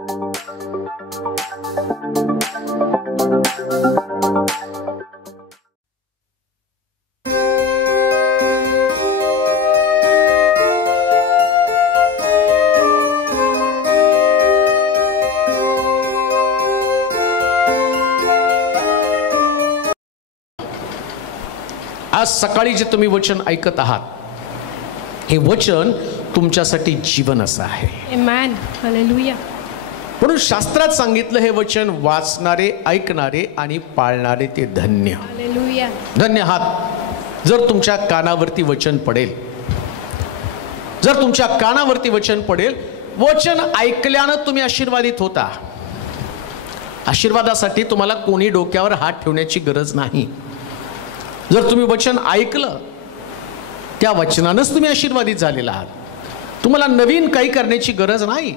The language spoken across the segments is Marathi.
आज सकाळी जे तुम्ही वचन ऐकत आहात, हे वचन तुमच्यासाठी जीवन असं आहे. आमेन. हालेलुया. म्हणून शास्त्रात सांगितलं, हे वचन वाचणारे, ऐकणारे आणि पाळणारे ते धन्य. हालेलुया. धन्य आहात जर तुमच्या कानावरती वचन पडेल. जर तुमच्या कानावरती वचन पडेल, वचन ऐकल्यानं तुम्ही आशीर्वादित होता. आशीर्वादासाठी तुम्हाला कोणी डोक्यावर हात ठेवण्याची गरज नाही. जर तुम्ही वचन ऐकलं, त्या वचनानंच तुम्ही आशीर्वादित झालेला आहात. तुम्हाला नवीन काही करण्याची गरज नाही.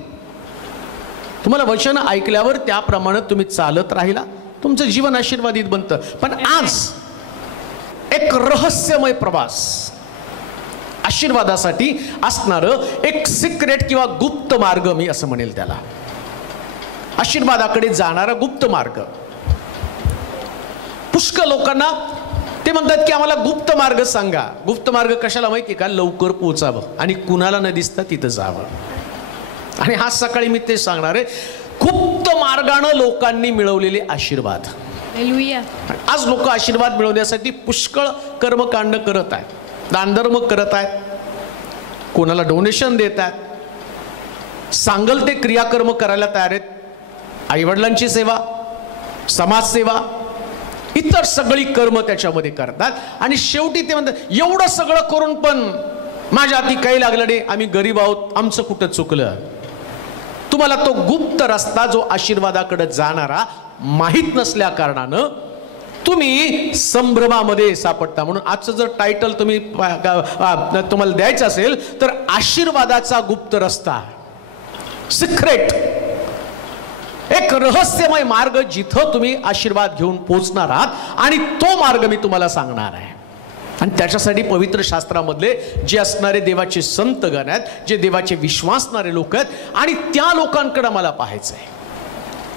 तुम्हाला वचन ऐकल्यावर त्याप्रमाणे तुम्ही चालत राहिला, तुमचं जीवन आशीर्वादित बनतं. पण आज एक रहस्यमय प्रवास, आशीर्वादासाठी असणारं एक सिक्रेट किंवा गुप्त मार्ग, मी असं म्हणेल त्याला. आशीर्वादाकडे जाणारा गुप्त मार्ग. पुष्कळ लोकांना ते म्हणतात की आम्हाला गुप्त मार्ग सांगा. गुप्त मार्ग कशाला माहिती का? लवकर पोचावं आणि कुणाला न दिसता तिथं जावं. आणि आज सकाळी मी ते सांगणार आहे, गुप्त मार्गाने लोकांनी मिळवलेले आशीर्वाद. हालेलुया. आज लोक आशीर्वाद मिळवण्यासाठी पुष्कळ कर्मकांड करत आहेत, दानधर्म करत आहेत, कोणाला डोनेशन देत आहेत, सांगल ते क्रियाकर्म करायला तयार आहेत. आईवडिलांची सेवा, समाजसेवा, इतर सगळी कर्म त्याच्यामध्ये करतात. आणि शेवटी ते म्हणतात, एवढं सगळं करून पण माझ्या हाती काही लागलं नाही, आम्ही गरीब आहोत, आमचं कुठं चुकलं. तुम्हाला तो गुप्त रस्ता, जो आशीर्वादाकडे जाणारा, माहीत नसल्या कारणानं तुम्ही संभ्रमामध्ये सापडता. म्हणून आजचं जर टायटल तुम्हाला द्यायचं असेल तर, आशीर्वादाचा गुप्त रस्ता, सिक्रेट, एक रहस्यमय मार्ग, जिथं तुम्ही आशीर्वाद घेऊन पोहोचणार आहात. आणि तो मार्ग मी तुम्हाला सांगणार आहे. आणि त्याच्यासाठी पवित्र शास्त्रामधले जे असणारे देवाचे संतगण आहेत, जे देवाचे विश्वासणारे लोक आहेत, आणि त्या लोकांकडे मला पाहायचं आहे,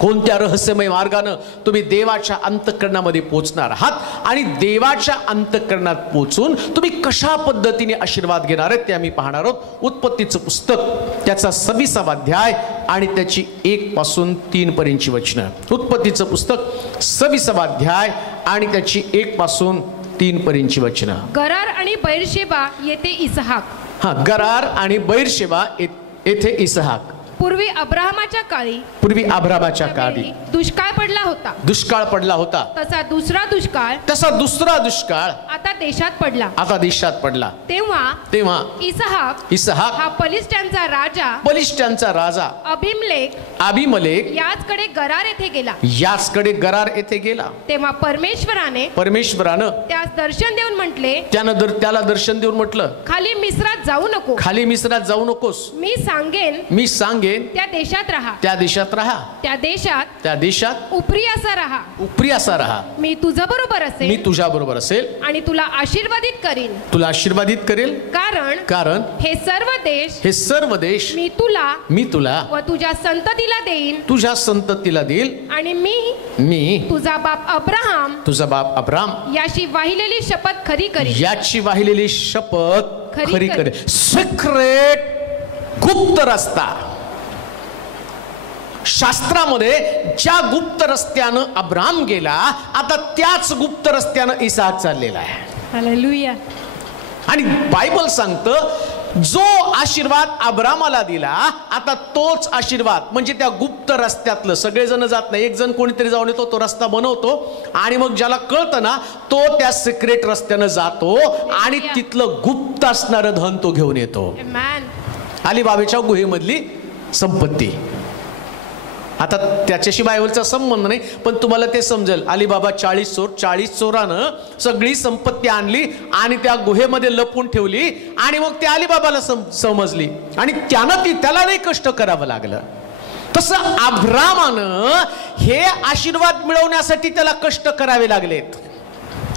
कोणत्या रहस्यमय मार्गाने तुम्ही देवाच्या अंतःकरणामध्ये पोहोचणार आहात. आणि देवाच्या अंतःकरणात पोहोचून तुम्ही कशा पद्धतीने आशीर्वाद घेणार आहेत, ते आम्ही पाहणार आहोत. उत्पत्तीचं पुस्तक, त्याचा 26वा अध्याय आणि त्याची 1 पासून 3 पर्यंतची वचनं. उत्पत्तीचं पुस्तक 26वा अध्याय आणि त्याची 1 पासून 3 पर्यंतची वचनं. गरार आणि बैरशेबा येथे इसहाक. गरार आणि बैरशेबा येथे इसहाक. पूर्वी अब्राहमाच्या काळी दुष्काळ पडला होता. तसा दुसरा दुष्काळ आता देशात पडला. तेव्हा इसहाक हा पलिष्ठ्यांचा राजा अबीमेलेक याचकडे गरार येथे गेला. तेव्हा परमेश्वरानं त्यास दर्शन देऊन म्हटले, त्याला दर्शन देऊन म्हटलं, खाली मिस्रात जाऊ नकोस. मी सांगेन त्या देशात राहा. त्या देशात उपरी असा राहा. मी तुझ्या बरोबर असेल आणि तुला आशीर्वादित करेल. कारण हे सर्व देश मी तुला व तुझ्या संततीला देईल. आणि मी तुझा बाप अब्राहम याची वाहिलेली शपथ खरी करेल. सिक्रेट, गुप्त रस्ता. शास्त्रामध्ये ज्या गुप्त रस्त्यानं अब्राम गेला, आता त्याच गुप्त रस्त्यानं इसहाक चाललेला आहे. हालेलुया. आणि बायबल सांगतं, जो आशीर्वाद अब्रामाला दिला, आता तोच आशीर्वाद, म्हणजे त्या गुप्त रस्त्यातलं, सगळेजण जात नाही, एक जण कोणीतरी जाऊन येतो, तो रस्ता बनवतो, आणि मग ज्याला कळतं ना, तो त्या सिक्रेट रस्त्यानं जातो आणि तिथलं गुप्त असणारं धन तो घेऊन येतो. अलीबाबेच्या गुहेमधली संपत्ती. आता त्याच्याशी बायबलचा संबंध नाही, पण तुम्हाला ते समजेल. अलीबाबा 40 चोरानं सगळी संपत्ती आणली आणि त्या गुहेमध्ये लपून ठेवली, आणि मग ते अलीबाबाला समजली, आणि त्याला नाही कष्ट करावं लागलं. तसं अब्रामानं हे आशीर्वाद मिळवण्यासाठी त्याला कष्ट करावे लागलेत.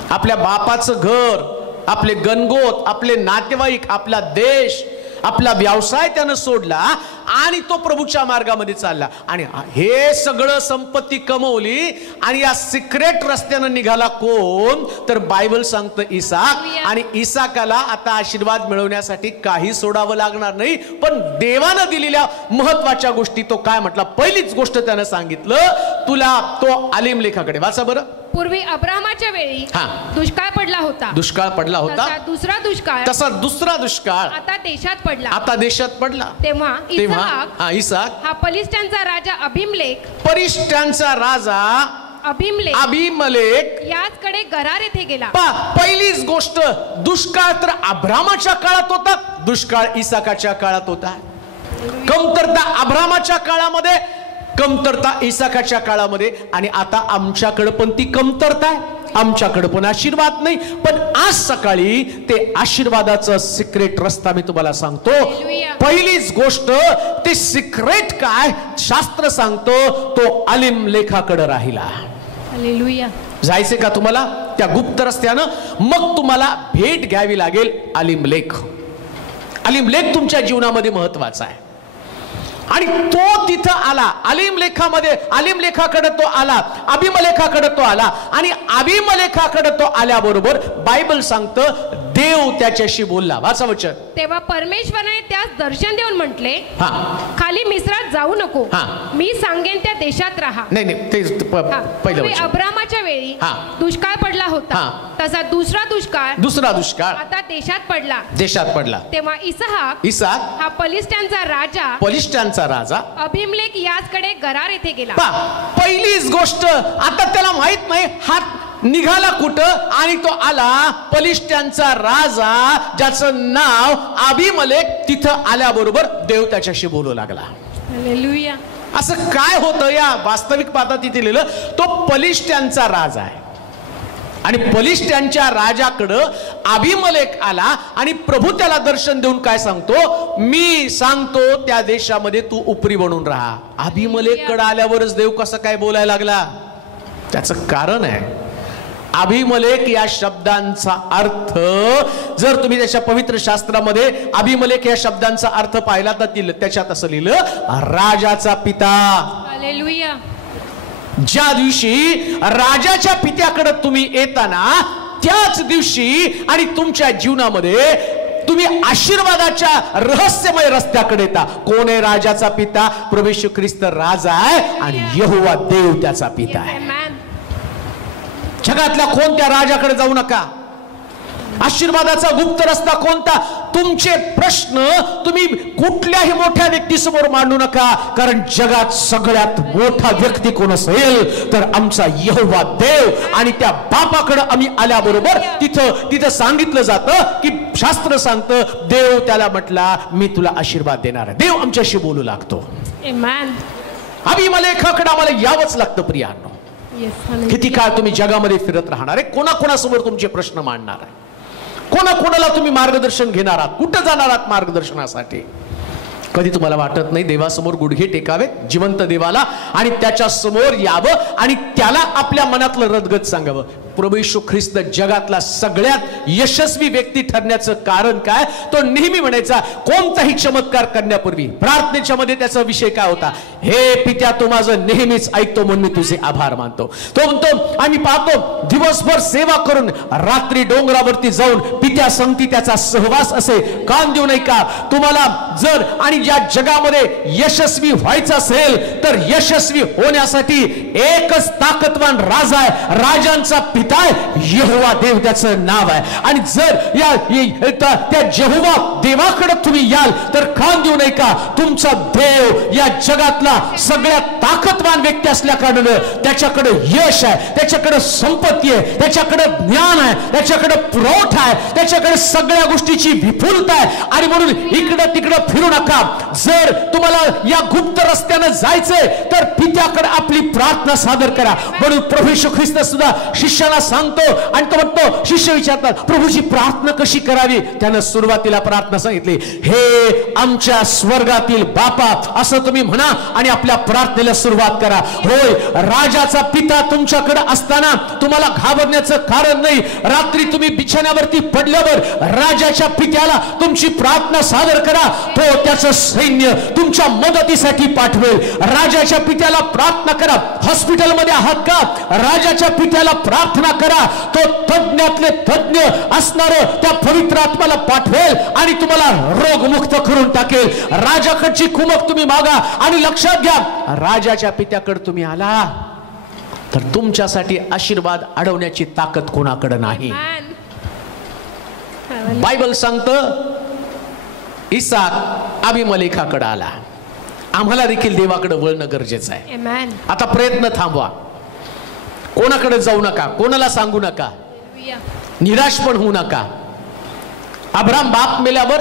आपल्या बापाचं घर, आपले गणगोत, आपले नातेवाईक, आपला देश, आपला व्यवसाय त्यानं सोडला आणि तो प्रभूच्या मार्गामध्ये चालला आणि हे सगळं संपत्ती कमवली आणि या सिक्रेट रस्त्यानं निघाला कोण? तर बायबल सांगतं इसाक. आणि इसाकाला आता आशीर्वाद मिळवण्यासाठी काही सोडावं लागणार नाही, पण देवानं दिलेल्या महत्वाच्या गोष्टी तो काय म्हटला? पहिलीच गोष्ट त्यानं सांगितलं, तुला तो अलीमलेखाकडे. वाचा बरं. पूर्वी अब्रामाच्या वेळी दुष्काळ पडला होता. दुष्काळ पडला होता. दुसरा दुष्काळ. तसा दुसरा दुष्काळ आता देशात पडला. आता देशात पडला. तेव्हा इसाक हा पलिष्ठांचा राजा अबीमेलेक. पलिष्ठांचा राजा अबीमेलेक याचकडे गरार येथे गेला. पहिलीच गोष्ट, दुष्काळ तर अब्रामाच्या काळात होता, दुष्काळ इसाकाच्या काळात होता. कमतरता अब्रामाच्या काळामध्ये, कमतरता इसाकाच्या काळामध्ये, आणि आता आमच्याकडे पण ती कमतरता आहे. आमच्याकडे पण आशीर्वाद नाही. पण आज सकाळी ते आशीर्वादाचं सिक्रेट रस्ता मी तुम्हाला सांगतो. पहिलीच गोष्ट, ते सिक्रेट काय शास्त्र सांगतो, तो अलीमलेखाकडे राहिला. जायचे का तुम्हाला त्या गुप्त रस्त्यानं? मग तुम्हाला भेट घ्यावी लागेल अलीमलेख. अलीमलेख तुमच्या जीवनामध्ये महत्वाचा आहे आणि तो तिथं आला. अलीमलेखामध्ये, अलीमलेखाकडे तो आला, अबीमेलेखाकडे तो आला आणि अबीमेलेखाकडे तो आल्याबरोबर बायबल सांगतं देव त्याच्याशी बोलला. वाचा वचन. तेव्हा परमेश्वराने त्यास दर्शन देऊन म्हटले, खाली मिस्रात जाऊ नको, मी सांगेन त्या देशात राहा. नाही ते पहिलं वचन. अब्रामाच्या वेळी दुष्काळ पडला होता, तसा दुसरा दुष्काळ आता देशात पडला. तेव्हा इसाक हा पलिष्ठांचा राजा अबीमेलेक याचकडे गरार येथे गेला. पहिलीच गोष्ट, आता त्याला माहित नाही हात निघाला कुठं आणि तो आला पलिष्ठांचा राजा, ज्याचं नाव अबीमेलेक. तिथं आल्याबरोबर देव त्याच्याशी बोलू लागला. हालेलुया. असं काय होतं या वास्तविक पाहता तिथे लिहिलं, तो पलिष्ठांचा राजा आहे आणि पलिष्ठांच्या राजाकडं अबीमेलेक आला आणि प्रभू त्याला दर्शन देऊन काय सांगतो? मी सांगतो त्या देशामध्ये तू उपरी बनून राहा. अबीमेलेक कडे आल्यावरच देव कसं काय बोलायला लागला? त्याचं कारण आहे. अबीमेलेक या शब्दांचा अर्थ जर तुम्ही त्याच्या पवित्र शास्त्रामध्ये अबीमेलेक या शब्दांचा अर्थ पाहिला तर त्याच्यात असं लिहिलं, राजाचा पिता. हालेलुया. ज्या दिवशी राजाच्या पित्याकडे तुम्ही येताना त्याच दिवशी आणि तुमच्या जीवनामध्ये तुम्ही आशीर्वादाच्या रहस्यमय रस्त्याकडे येता. कोण आहे राजाचा पिता? प्रभू येशू ख्रिस्त राजा आहे आणि यहोवा देव त्याचा पिता आहे. जगातल्या कोणत्या राजाकडे जाऊ नका. आशीर्वादाचा गुप्त रस्ता कोणता? तुमचे प्रश्न तुम्ही कुठल्याही मोठ्या व्यक्तीसमोर मांडू नका, कारण जगात सगळ्यात मोठा व्यक्ती कोण असेल तर आमचा यहोवा देव. आणि त्या बापाकडे आम्ही आल्याबरोबर तिथं सांगितलं जातं की शास्त्र सांगतं देव त्याला म्हटला मी तुला आशीर्वाद देणार आहे. देव आमच्याशी बोलू लागतो. अबीमेलेखाकडे आम्हाला यावंच लागतं प्रियांनो. किती काळ तुम्ही जगामध्ये फिरत राहणार आहे? कोणाकोणासमोर तुमचे प्रश्न मांडणार आहे? कोणाकोणाला तुम्ही मार्गदर्शन घेणार आहात? कुठं जाणार आहात मार्गदर्शनासाठी? कधी तुम्हाला वाटत नाही देवासमोर गुडघे टेकावे, जिवंत देवाला, आणि त्याच्या समोर यावं आणि त्याला आपल्या मनातलं रदगत सांगावं? प्रभू येशू ख्रिस्त जगातला सगळ्यात यशस्वी व्यक्ती ठरण्याचं कारण काय? तो नेहमी म्हणायचा कोणताही चमत्कार करण्यापूर्वी प्रार्थनेच्या मध्ये त्याचा विषय काय होता? हे पित्या तू माझं नेहमीच ऐकतो म्हणून मी तुझे आभार मानतो. तो म्हणतो आम्ही पाहतो दिवसभर सेवा करून रात्री डोंगरावरती जाऊन पित्या संगती त्याचा सहवास असे. कान देऊ नये का? तुम्हाला जर आणि या जगामध्ये यशस्वी व्हायचं असेल तर यशस्वी होण्यासाठी एकच ताकदवान राजा आहे, राजांचा पिता यहोवा देव त्याचं नाव आहे. आणि जर त्या यहोवा देवाकडे तुम्ही याल तर कान देऊ नये का? तुमचा देव या जगातला सगळ्यात ताकदवान व्यक्ती असल्या कारणानं त्याच्याकडे यश आहे, त्याच्याकडे संपत्ती आहे, त्याच्याकडे ज्ञान आहे, त्याच्याकडे पुरवठा आहे, त्याच्याकडे सगळ्या गोष्टीची विपुलता आहे. आणि म्हणून इकडं तिकडं फिरू नका. जर तुम्हाला या गुप्त रस्त्यानं जायचंय तर पित्याकडे आपली प्रार्थना सादर करा. म्हणून प्रभू येशू ख्रिस्त सुद्धा शिष्य शिष्याला सांगतो आणि तो म्हणतो, शिष्य विचारतात प्रभूची प्रार्थना कशी करावी. त्यानं सुरुवातीला प्रार्थना सांगितली, हे आमच्या स्वर्गातील बापा असं तुम्ही म्हणा आणि आपल्या प्रार्थनेला सुरुवात करा. होय, राजाचा पिता तुमच्याकडे असताना तुम्हाला घाबरण्याचं कारण नाही. रात्री तुम्ही बिछाण्यावरती पडल्यावर राजाच्या पित्याला तुमची प्रार्थना सादर करा, तो त्याचं सैन्य तुमच्या मदतीसाठी पाठवेल. राजाच्या पित्याला प्रार्थना करा. हॉस्पिटलमध्ये आहात का, राजाच्या पित्याला प्रार्थना करा, तो तज्ञातले तज्ञ असणार त्या पवित्र आत्म्याला पाठवेल आणि तुम्हाला रोगमुक्त करून टाकेल. राजाकडची कुमक तुम्ही मागा आणि लक्षात घ्या, राजाच्या पित्याकडे तुम्ही आला तर तुमच्यासाठी आशीर्वाद अडवण्याची ताकद कोणाकडे नाही. बायबल सांगतं इसाक अबीमेलेखाकडे आला. आम्हाला देखील देवाकडे वळणं गरजेचं आहे. आता प्रयत्न थांबवा, कोणाकडे जाऊ नका, कोणाला सांगू नका, निराश पण होऊ नका. अब्राम बाप मेल्यावर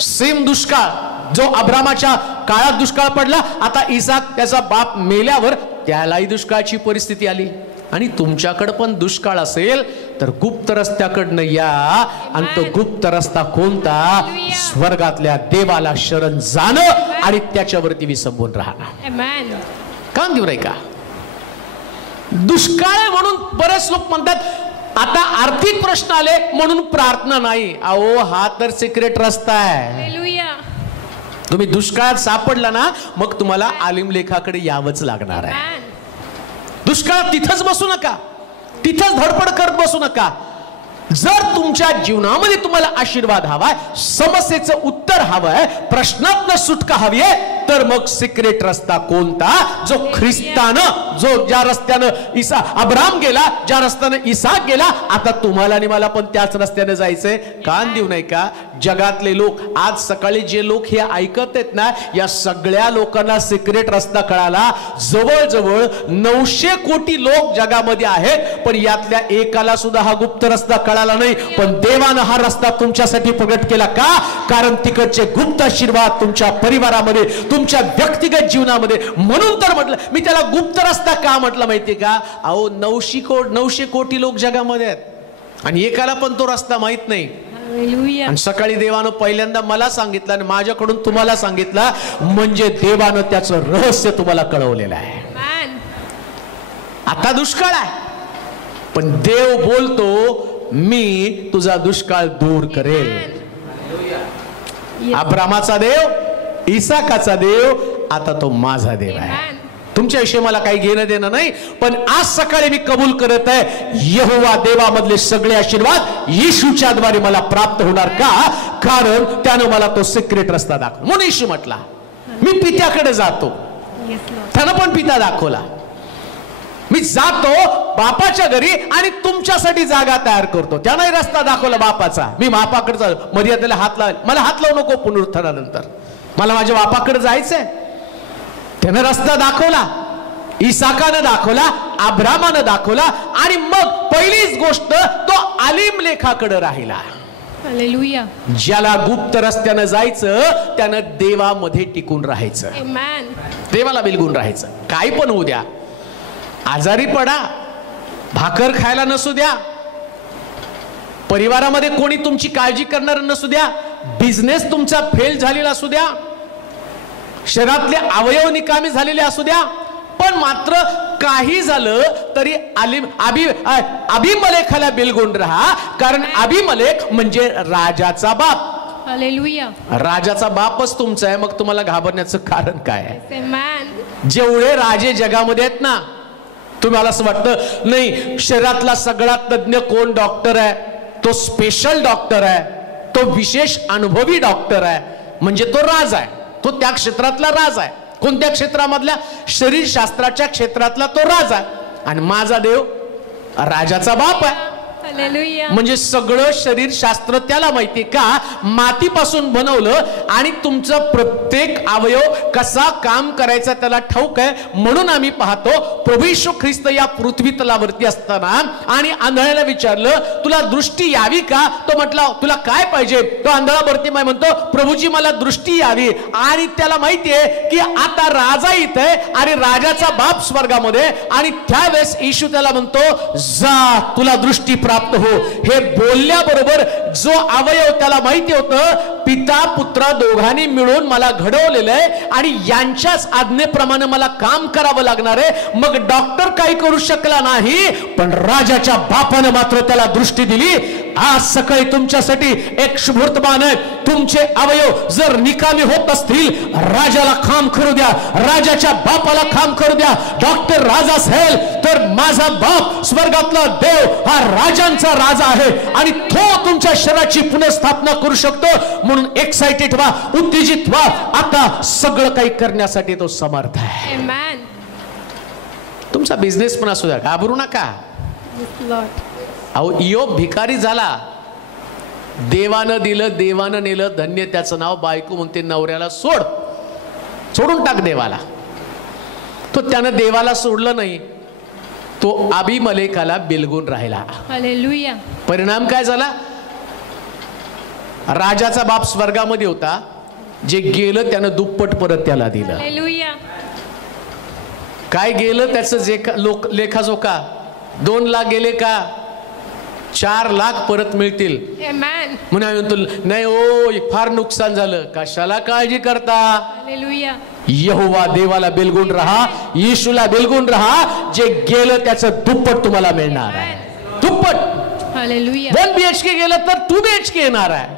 सेम दुष्काळ जो अब्रामाच्या काळात दुष्काळ पडला, आता इसाक त्याचा बाप मेल्यावर त्यालाही दुष्काळाची परिस्थिती आली. आणि तुमच्याकडे पण दुष्काळ असेल तर गुप्त रस्त्याकडनं या. आणि तो गुप्त रस्ता कोणता? स्वर्गातल्या देवाला शरण जाणं आणि त्याच्यावरती विसंबून राहणं. काम देऊ का? दुष्काळ म्हणून बरेच लोक म्हणतात आता आर्थिक प्रश्न आले म्हणून प्रार्थना नाही. अहो, हा तर सिक्रेट रस्ता आहे. तुम्ही दुष्काळात सापडला ना, मग तुम्हाला आलिम लेखाकडे यावंच लागणार आहे. दुष्काळात तिथंच बसू नका, तिथंच धडपड करत बसू नका. जर तुमच्या जीवनामध्ये तुम्हाला आशीर्वाद हवाय, समस्येचं उत्तर हवंय, प्रश्नातनं सुटका हवी आहे, तर मग सिक्रेट रस्ता कोणता? जो ख्रिस्तानं, जो ज्या रस्त्यानं अब्राम गेला, ज्या रस्त्यानं इसाक गेला, आता तुम्हाला आणि मला पण त्याच रस्त्याने जायचंय. कान देऊ नाही का? जगातले लोक, आज सकाळी जे लोक हे ऐकत आहेत ना, या सगळ्या लोकांना सिक्रेट रस्ता कळाला. जवळजवळ 900 कोटी लोक जगामध्ये आहेत, पण यातल्या एकाला सुद्धा हा गुप्त रस्ता कळाला नाही. पण देवानं हा रस्ता तुमच्यासाठी प्रगट केला. का? कारण तिकडचे गुप्त आशीर्वाद तुमच्या परिवारामध्ये, तुमच्या व्यक्तिगत जीवनामध्ये. म्हणून तर म्हटलं मी त्याला गुप्त रस्ता का म्हटलं माहितीये का? अहो, 900 कोटी लोक जगामध्ये आहेत आणि एकाला पण तो रस्ता माहित नाही. आणि सकाळी देवानं पहिल्यांदा मला सांगितलं आणि माझ्याकडून तुम्हाला सांगितलं, म्हणजे देवानं त्याचं रहस्य तुम्हाला कळवलेलं आहे. आता दुष्काळ आहे, पण देव बोलतो मी तुझा दुष्काळ दूर करेल. अब्रामाचा देव, इसाकाचा देव, आता तो माझा देव आहे. तुमच्याविषयी मला काही घेणं देणं नाही, पण आज सकाळी मी कबूल करत आहे, यहोवा देवामधले सगळे आशीर्वाद येशूच्या द्वारे मला प्राप्त होणार. का? कारण त्यानं मला तो सिक्रेट रस्ता दाखवला. म्हणून येशू म्हटला मी पित्याकडे जातो. त्यानं पण पिता दाखवला. मी जातो बापाच्या घरी आणि तुमच्यासाठी जागा तयार करतो. त्यानंही रस्ता दाखवला बापाचा. मी बापाकडे जातो. मर्यादेला हात लावेल, मला हात लावू नको पुनरुत्थानानंतर, मला माझ्या बापाकडे जायचंय. त्यानं रस्ता दाखवला, इसाकानं दाखवला, अब्रामानं दाखवला. आणि मग पहिलीच गोष्ट, तो आलिम लेखाकडे राहिला. हालेलुया. ज्याला गुप्त रस्त्यानं जायचं त्यानं देवामध्ये टिकून राहायचं. देवाला बिलगून राहायचं. काय पण होऊ द्या, आजारी पडा, भाकर खायला नसू द्या, परिवारामध्ये कोणी तुमची काळजी करणार नसू द्या, बिझनेस तुमचा फेल झालेला असू द्या, शरीरातले अवयव निकामी झालेले असू द्या, पण मात्र काही झालं तरी अबीमेलेखाला बिलगून राहा. कारण अबीमेलेख म्हणजे राजाचा बाप. हालेलुया. राजाचा बापच तुमचा आहे, मग तुम्हाला घाबरण्याचं कारण काय आहे? जेवढे राजे जगामध्ये आहेत ना, तुम्हाला असं वाटतं नाही शरीरातला सगळ्यात तज्ञ कोण? डॉक्टर आहे. तो स्पेशल डॉक्टर आहे, तो विशेष अनुभवी डॉक्टर आहे, म्हणजे तो राज आहे, तो त्या क्षेत्रातला राज आहे. कोणत्या क्षेत्रामधल्या? शरीरशास्त्राच्या क्षेत्रातला तो राज आहे. आणि माझा देव राजाचा बाप आहे. म्हणजे सगळं शरीर शास्त्र त्याला माहिती का मातीपासून बनवलं आणि तुमचा प्रत्येक अवयव कसा काम करायचा त्याला ठाऊक आहे. म्हणून आम्ही पाहतो प्रभू येशू ख्रिस्त या पृथ्वी तलावरती असताना आणि आंधळ्याला विचारलं तुला दृष्टी यावी का. तो म्हटला तुला काय पाहिजे. तो आंधळा भरतीमाय म्हणतो प्रभूजी मला दृष्टी यावी. आणि त्याला माहितीये की आता राजा इथे आणि राजाचा बाप स्वर्गामध्ये. आणि त्यावेळेस येशू त्याला म्हणतो जा तुला दृष्टी प्राप्त हो. हे बोलल्याबरोबर जो अवयव त्याला माहिती होतं पिता पुत्र दोघांनी मिळून मला घडवलेलं आहे आणि यांच्याच आज्ञेप्रमाणे मला काम करावं लागणार आहे. मग डॉक्टर काही करू शकला नाही पण राजाच्या बापाने मात्र त्याला दृष्टी दिली. आज सकाळी तुमच्यासाठी एक शुभवर्तमान आहे. तुमचे अवयव जर निकामी होत असतील राजाला काम करू द्या. राजाच्या बापाला काम करू द्या. डॉक्टर राजा असेल तर माझा बाप स्वर्गातला देव हा राजांचा राजा आहे आणि तो तुमच्या शरीराची पुनर्स्थापना करू शकतो. म्हणून एक्साइटेड व्हा उत्तेजित व्हा. आता सगळं काही करण्यासाठी तो समर्थ आहे. तुमचा बिझनेस पण असू द्या घाबरू नका. अहो इयोब भिकारी झाला. देवानं दिलं देवानं नेलं धन्य त्याचं नाव. बायको म्हणते नवऱ्याला सोडून टाक देवाला. तो त्यानं देवाला सोडलं नाही. तो अबीमेलेकाला बिलगून राहिला. हालेलुया. परिणाम काय झाला. राजाचा बाप स्वर्गामध्ये होता. जे गेलं त्यानं दुप्पट परत त्याला दिलं. हालेलुया. काय गेलं त्याचं जे लेखाजोखा 2 लाख गेले का 4 लाख परत मिळतील. म्हणून नाही ओ फार नुकसान झालं. कशाला काळजी करता. हालेलुया. यहोवा देवाला बिलगून राहा. येशूला बिलगून राहा. जे गेलं त्याचं दुप्पट तुम्हाला मिळणार आहे. दुप्पट. हालेलुया. 1 BHK गेलं तर 2 BHK येणार आहे.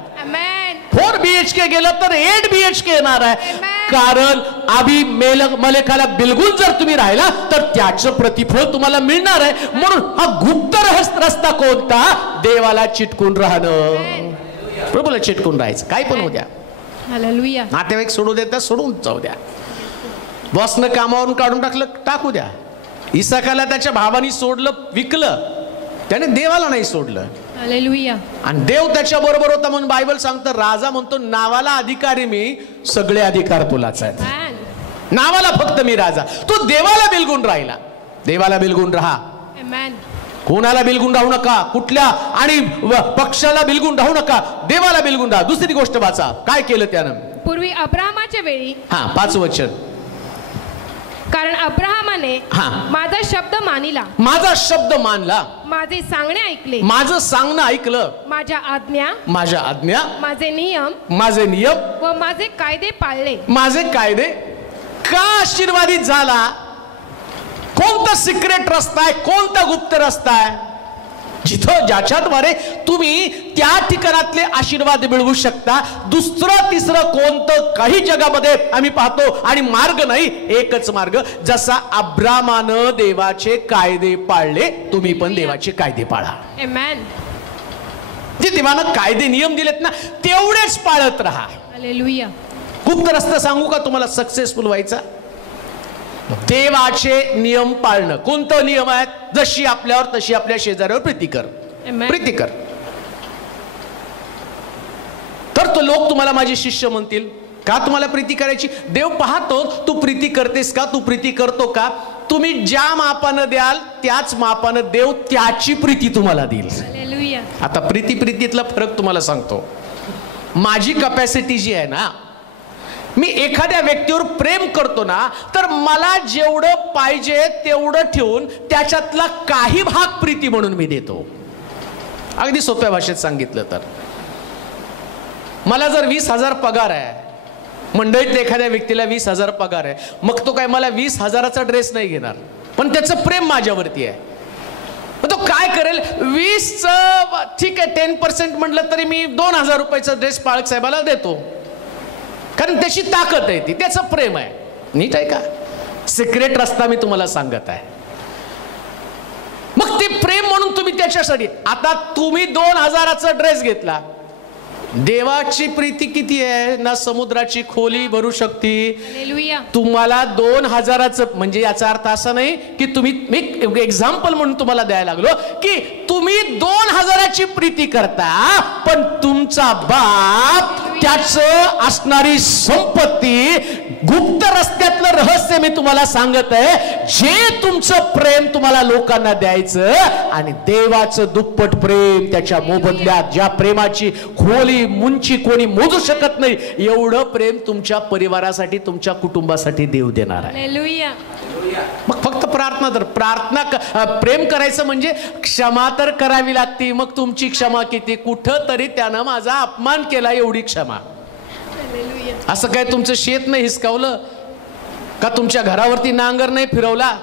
4 BHK गेलं तर 8 BHK येणार आहे. कारण अबीमेलेकाला बिलगून जर तुम्ही राहिला तर त्याचं प्रतिफळ तुम्हाला मिळणार आहे. म्हणून हा गुप्त रस्ता कोणता. देवाला चिटकून राहणं. प्रभूला चिटकून राहायचं. काय पण होऊ द्या. हालेलुया. नातेवाईक सोडू देता सोडून जाऊ द्या. बॉसनं कामावरून काढून टाकू द्या. इसाकाला त्याच्या भावानी सोडलं विकलं. त्याने देवाला नाही सोडलं. हालेलुया. आणि देव त्याच्या बरोबर होता म्हणून बायबल सांगतं. राजा म्हणतो नावाला अधिकारी मी सगळे अधिकार तुलाच आहेत. नावाला फक्त मी राजा. तो देवाला बिलगून राहिला. देवाला बिलगून राहा. कोणाला बिलगून राहू नका. कुठल्या आणि पक्षाला बिलगून राहू नका. देवाला बिलगून राहा. दुसरी गोष्ट वाचा काय केलं त्यानं. पूर्वी अब्राहमाच्या वेळी 5 वचन. कारण अब्राहमाने माझा शब्द मानिला. माझा शब्द मानला. माझे सांगणे ऐकले. माझं सांगणं ऐकलं. माझ्या आज्ञा माझे नियम व माझे कायदे पाळले. माझे कायदे का आशीर्वादित झाला. कोणता सिक्रेट रस्ता आहे. कोणता गुप्त रस्ता आहे. जिथं ज्याच्याद्वारे तुम्ही त्या ठिकाणातले आशीर्वाद मिळवू शकता. दुसरं तिसरं कोणतं काही जगामध्ये आम्ही पाहतो आणि मार्ग नाही. एकच मार्ग. जसा अब्रामानं देवाचे कायदे पाळले तुम्ही पण देवाचे कायदे पाळा. जे देवानं कायदे नियम दिलेत ना तेवढेच पाळत राहा. हालेलुया. गुप्त रस्ता सांगू का तुम्हाला सक्सेसफुल व्हायचा. देवाचे नियम पाळणं. कोणतं नियम आहेत. जशी आपल्यावर तशी आपल्या शेजाऱ्यावर प्रीती कर. प्रीती कर. तर तो लोक तुम्हाला माझे शिष्य म्हणतील. का तुम्हाला प्रीती करायची. देव पाहतो तू प्रीती करतेस का. तू प्रीती करतो का. तुम्ही ज्या मापानं द्याल त्याच मापानं देव त्याची प्रीती तुम्हाला देईल. आता प्रीतीतला फरक तुम्हाला सांगतो. माझी कपॅसिटी जी आहे ना मी एखाद्या व्यक्तीवर प्रेम करतो ना तर मला जेवढं पाहिजे तेवढं ठेवून त्याच्यातला काही भाग प्रीती म्हणून मी देतो. अगदी सोप्या भाषेत सांगितलं तर मला जर 20,000 पगार आहे. मंडळीत एखाद्या व्यक्तीला 20,000 पगार आहे. मग तो काय मला 20,000चा ड्रेस नाही घेणार पण त्याचं प्रेम माझ्यावरती आहे. तो काय करेल 20चं ठीक आहे 10% म्हटलं तरी मी 2,000 रुपयाचा ड्रेस पाळक साहेबाला देतो. कारण त्याची ताकद आहे ती. त्याचं प्रेम आहे. नीट आहे का. सिक्रेट रस्ता मी तुम्हाला सांगत आहे. मग ते प्रेम म्हणून तुम्ही त्याच्यासाठी. आता तुम्ही 2,000चा ड्रेस घेतला. देवाची प्रीती किती आहे ना समुद्राची खोली भरू शकते. तुम्हाला 2,000चं म्हणजे याचा अर्थ असा नाही की तुम्ही एक एक्झाम्पल म्हणून तुम्हाला द्यायला लागलो की तुम्ही 2000ची प्रीती करता, पण तुमचा बाप त्याचं असणारी संपत्ती, गुप्त रस्त्यातलं रहस्य मी तुम्हाला सांगत आहे, जे तुमचं प्रेम तुम्हाला लोकांना द्यायचं आणि देवाचं दुप्पट प्रेम त्याच्या मोबदल्यात, ज्या प्रेमाची खोली उंची कोणी मोजू शकत नाही, एवढं प्रेम तुमच्या परिवारासाठी, तुमच्या कुटुंबासाठी देव देणार आहे. हालेलुया. मग फक्त प्रार्थना तर प्रेम करायचं म्हणजे क्षमा तर करावी लागते. मग तुमची क्षमा किती? कुठं तरी त्यानं माझा अपमान केला एवढी क्षमा. असं काय तुमचं शेत नाही हिसकावलं का? तुमच्या घरावरती नांगर नाही फिरवला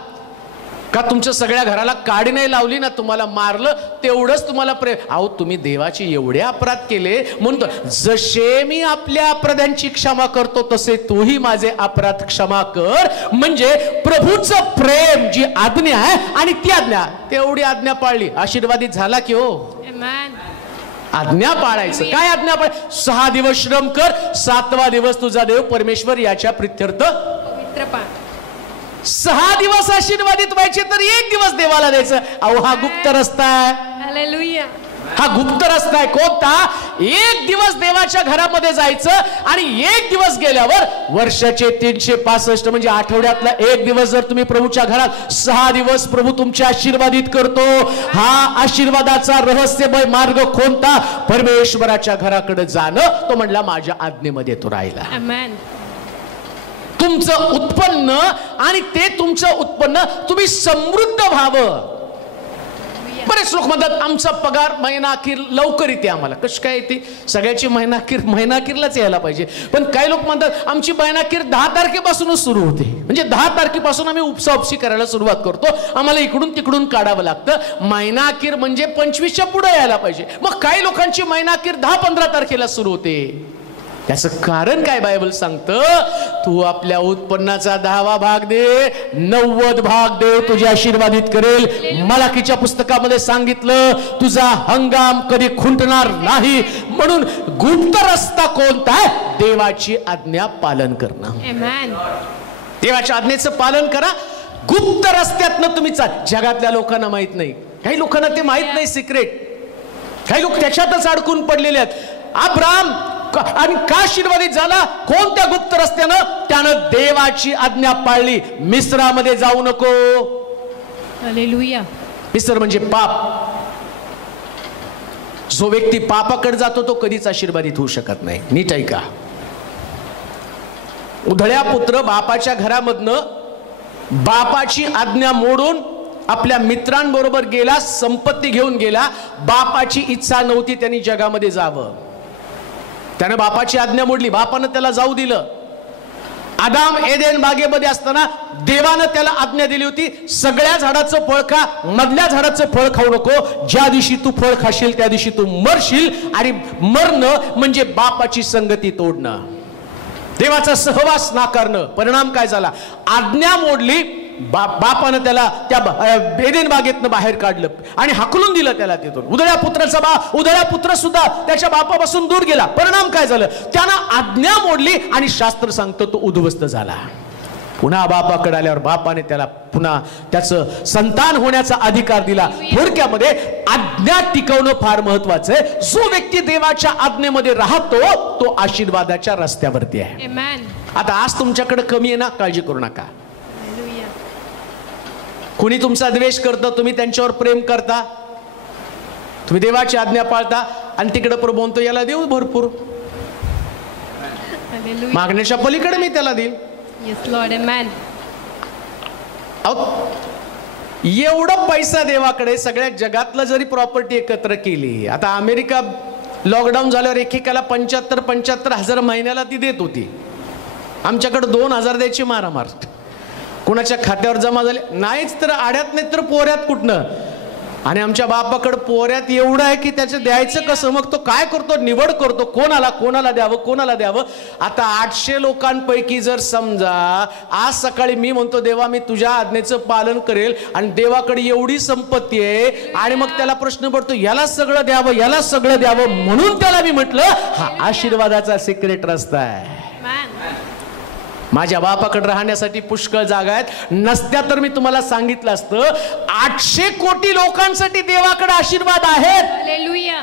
का? तुमच्या सगळ्या घराला काडी नाही लावली ना? तुम्हाला मारलं तेवढंच तुम्हाला प्रेम? अहो तुम्ही देवाचे एवढे अपराध केले म्हणतो, जसे मी आपल्या अपराधांची क्षमा करतो तसे तूही माझे अपराध क्षमा कर. म्हणजे प्रभूचं प्रेम, जी आज्ञा आहे आणि ती आज्ञा, तेवढी आज्ञा पाळली, आशीर्वादित झाला की हो. आज्ञा पाळायचं. काय आज्ञा पाळ? 6 दिवस श्रम कर, 7वा दिवस तुझा देव परमेश्वर याच्या प्रित्यर्थ पवित्र पाळ. 6 दिवस आशीर्वादित व्हायचे तर 1 दिवस देवाला द्यायचं. अहो हा गुप्त रस्ता आहे. हालेलुया. हा गुप्त रस्ता आहे. कोणता? 1 दिवस देवाच्या घरामध्ये जायचं आणि 1 दिवस गेल्यावर वर्षाचे 365 म्हणजे आठवड्यातला 1 दिवस जर तुम्ही प्रभूच्या घरात, 6 दिवस प्रभू तुमचे आशीर्वादित करतो. हा आशीर्वादाचा रहस्यमय मार्ग कोणता? परमेश्वराच्या घराकडे जाणं. तो म्हणला माझ्या आज्ञेमध्ये तो राहिला. आमेन. तुमचं उत्पन्न आणि ते तुमचं उत्पन्न तुम्ही समृद्ध व्हावं. बरेच लोक म्हणतात आमचा पगार महिना अखेर लवकर येते. आम्हाला कशी काय येते? सगळ्याची महिनाअखेरलाच यायला पाहिजे. पण काही लोक म्हणतात आमची महिनाअखेर 10 तारखेपासूनच सुरू होते. म्हणजे 10 तारखेपासून आम्ही उपसाउपशी करायला सुरुवात करतो. आम्हाला इकडून तिकडून काढावं लागतं. महिनाअखेर म्हणजे 25च्या पुढे यायला पाहिजे. मग काही लोकांची महिनाअखेर 10-15 तारखेला सुरू होते. त्याचं कारण काय? बायबल सांगतं, तू आपल्या उत्पन्नाचा 10वा भाग दे, 90 भाग दे, तुझे आशीर्वादित करेल. मलाकीच्या पुस्तकामध्ये सांगितलं तुझा हंगाम कधी खुंटणार नाही. म्हणून गुप्त रस्ता कोणता आहे? देवाची आज्ञा पालन करणं. देवाच्या आज्ञेचं पालन करा. गुप्त रस्त्यातनं तुम्ही जगातल्या लोकांना माहित नाही. काही लोकांना ते माहित नाही सिक्रेट. काही लोक त्याच्यातच अडकून पडलेले आहेत. अब्राम आणि का आशीर्वादित झाला? कोणत्या गुप्त रस्त्यानं? त्यानं देवाची आज्ञा पाळली. मिस्रामध्ये जाऊ नको. हालेलुया. मिस्र म्हणजे पाप. जो व्यक्ती पापाकडे जातो तो कधीच आशीर्वादित होऊ शकत नाही. नीट ऐका. उधळ्या पुत्र बापाच्या घरामधनं बापाची आज्ञा मोडून आपल्या मित्रांबरोबर गेला, संपत्ती घेऊन गेला. बापाची इच्छा नव्हती त्यांनी जगामध्ये जावं. त्यानं बापाची आज्ञा मोडली. बापानं त्याला जाऊ दिलं. आदाम एदेन बागेमध्ये असताना देवानं त्याला आज्ञा दिली होती, सगळ्या झाडाचं फळ खा, मधल्या झाडाचं फळ खाऊ नको. ज्या दिवशी तू फळ खाशील त्या दिवशी तू मरशील. आणि मरणं म्हणजे बापाची संगती तोडणं, देवाचा सहवास नाकारणं. परिणाम काय झाला? आज्ञा मोडली. बापानं त्याला त्या एदेन बागेतनं बाहेर काढलं आणि हाकलून दिलं त्याला तिथून. उधळ्या पुत्र सुद्धा त्याच्या बापापासून दूर गेला. परिणाम काय झालं? त्यानं आज्ञा मोडली आणि शास्त्र सांगतं तो उद्ध्वस्त झाला. पुन्हा बापाकडे आल्यावर बापाने त्याला पुन्हा त्याचं संतान होण्याचा अधिकार दिला. थोडक्यामध्ये आज्ञा टिकवणं फार महत्वाचं आहे. जो व्यक्ती देवाच्या आज्ञेमध्ये राहतो तो आशीर्वादाच्या रस्त्यावरती आहे. आता आज तुमच्याकडे कमी आहे ना, काळजी करू नका. कुणी तुमचा द्वेष करतं, तुम्ही त्यांच्यावर प्रेम करता, तुम्ही देवाची आज्ञा पाळता आणि तिकडे प्रभू म्हणतो याला देऊ भरपूर, मागण्याच्या पलीकडे मी त्याला देईल. एवढं पैसा देवाकडे, सगळ्या जगातलं जरी प्रॉपर्टी एकत्र केली. आता अमेरिका लॉकडाऊन झाल्यावर एकेकाला 75 हजार महिन्याला ती देत होती. आमच्याकडे 2000 द्यायची मारामार. कुणाच्या खात्यावर जमा झाले नाहीच तर आड्यात नाही तर पोऱ्यात कुठनं. आणि आमच्या बापाकडे पोऱ्यात एवढं आहे की त्याचं द्यायचं कसं? मग तो काय करतो? निवड करतो, कोणाला द्यावं. आता 800 लोकांपैकी जर समजा आज सकाळी मी म्हणतो देवा मी तुझ्या आज्ञेचं पालन करेल आणि देवाकडे एवढी संपत्ती आहे आणि मग त्याला प्रश्न पडतो याला सगळं द्यावं, म्हणून त्याला मी म्हटलं हा आशीर्वादाचा सिक्रेट रस्ता आहे. माझ्या बापाकडे राहण्यासाठी पुष्कळ जागा आहेत, नसत्या तर मी तुम्हाला सांगितलं असतं. 800 कोटी लोकांसाठी देवाकडे आशीर्वाद आहेत. हालेलुया.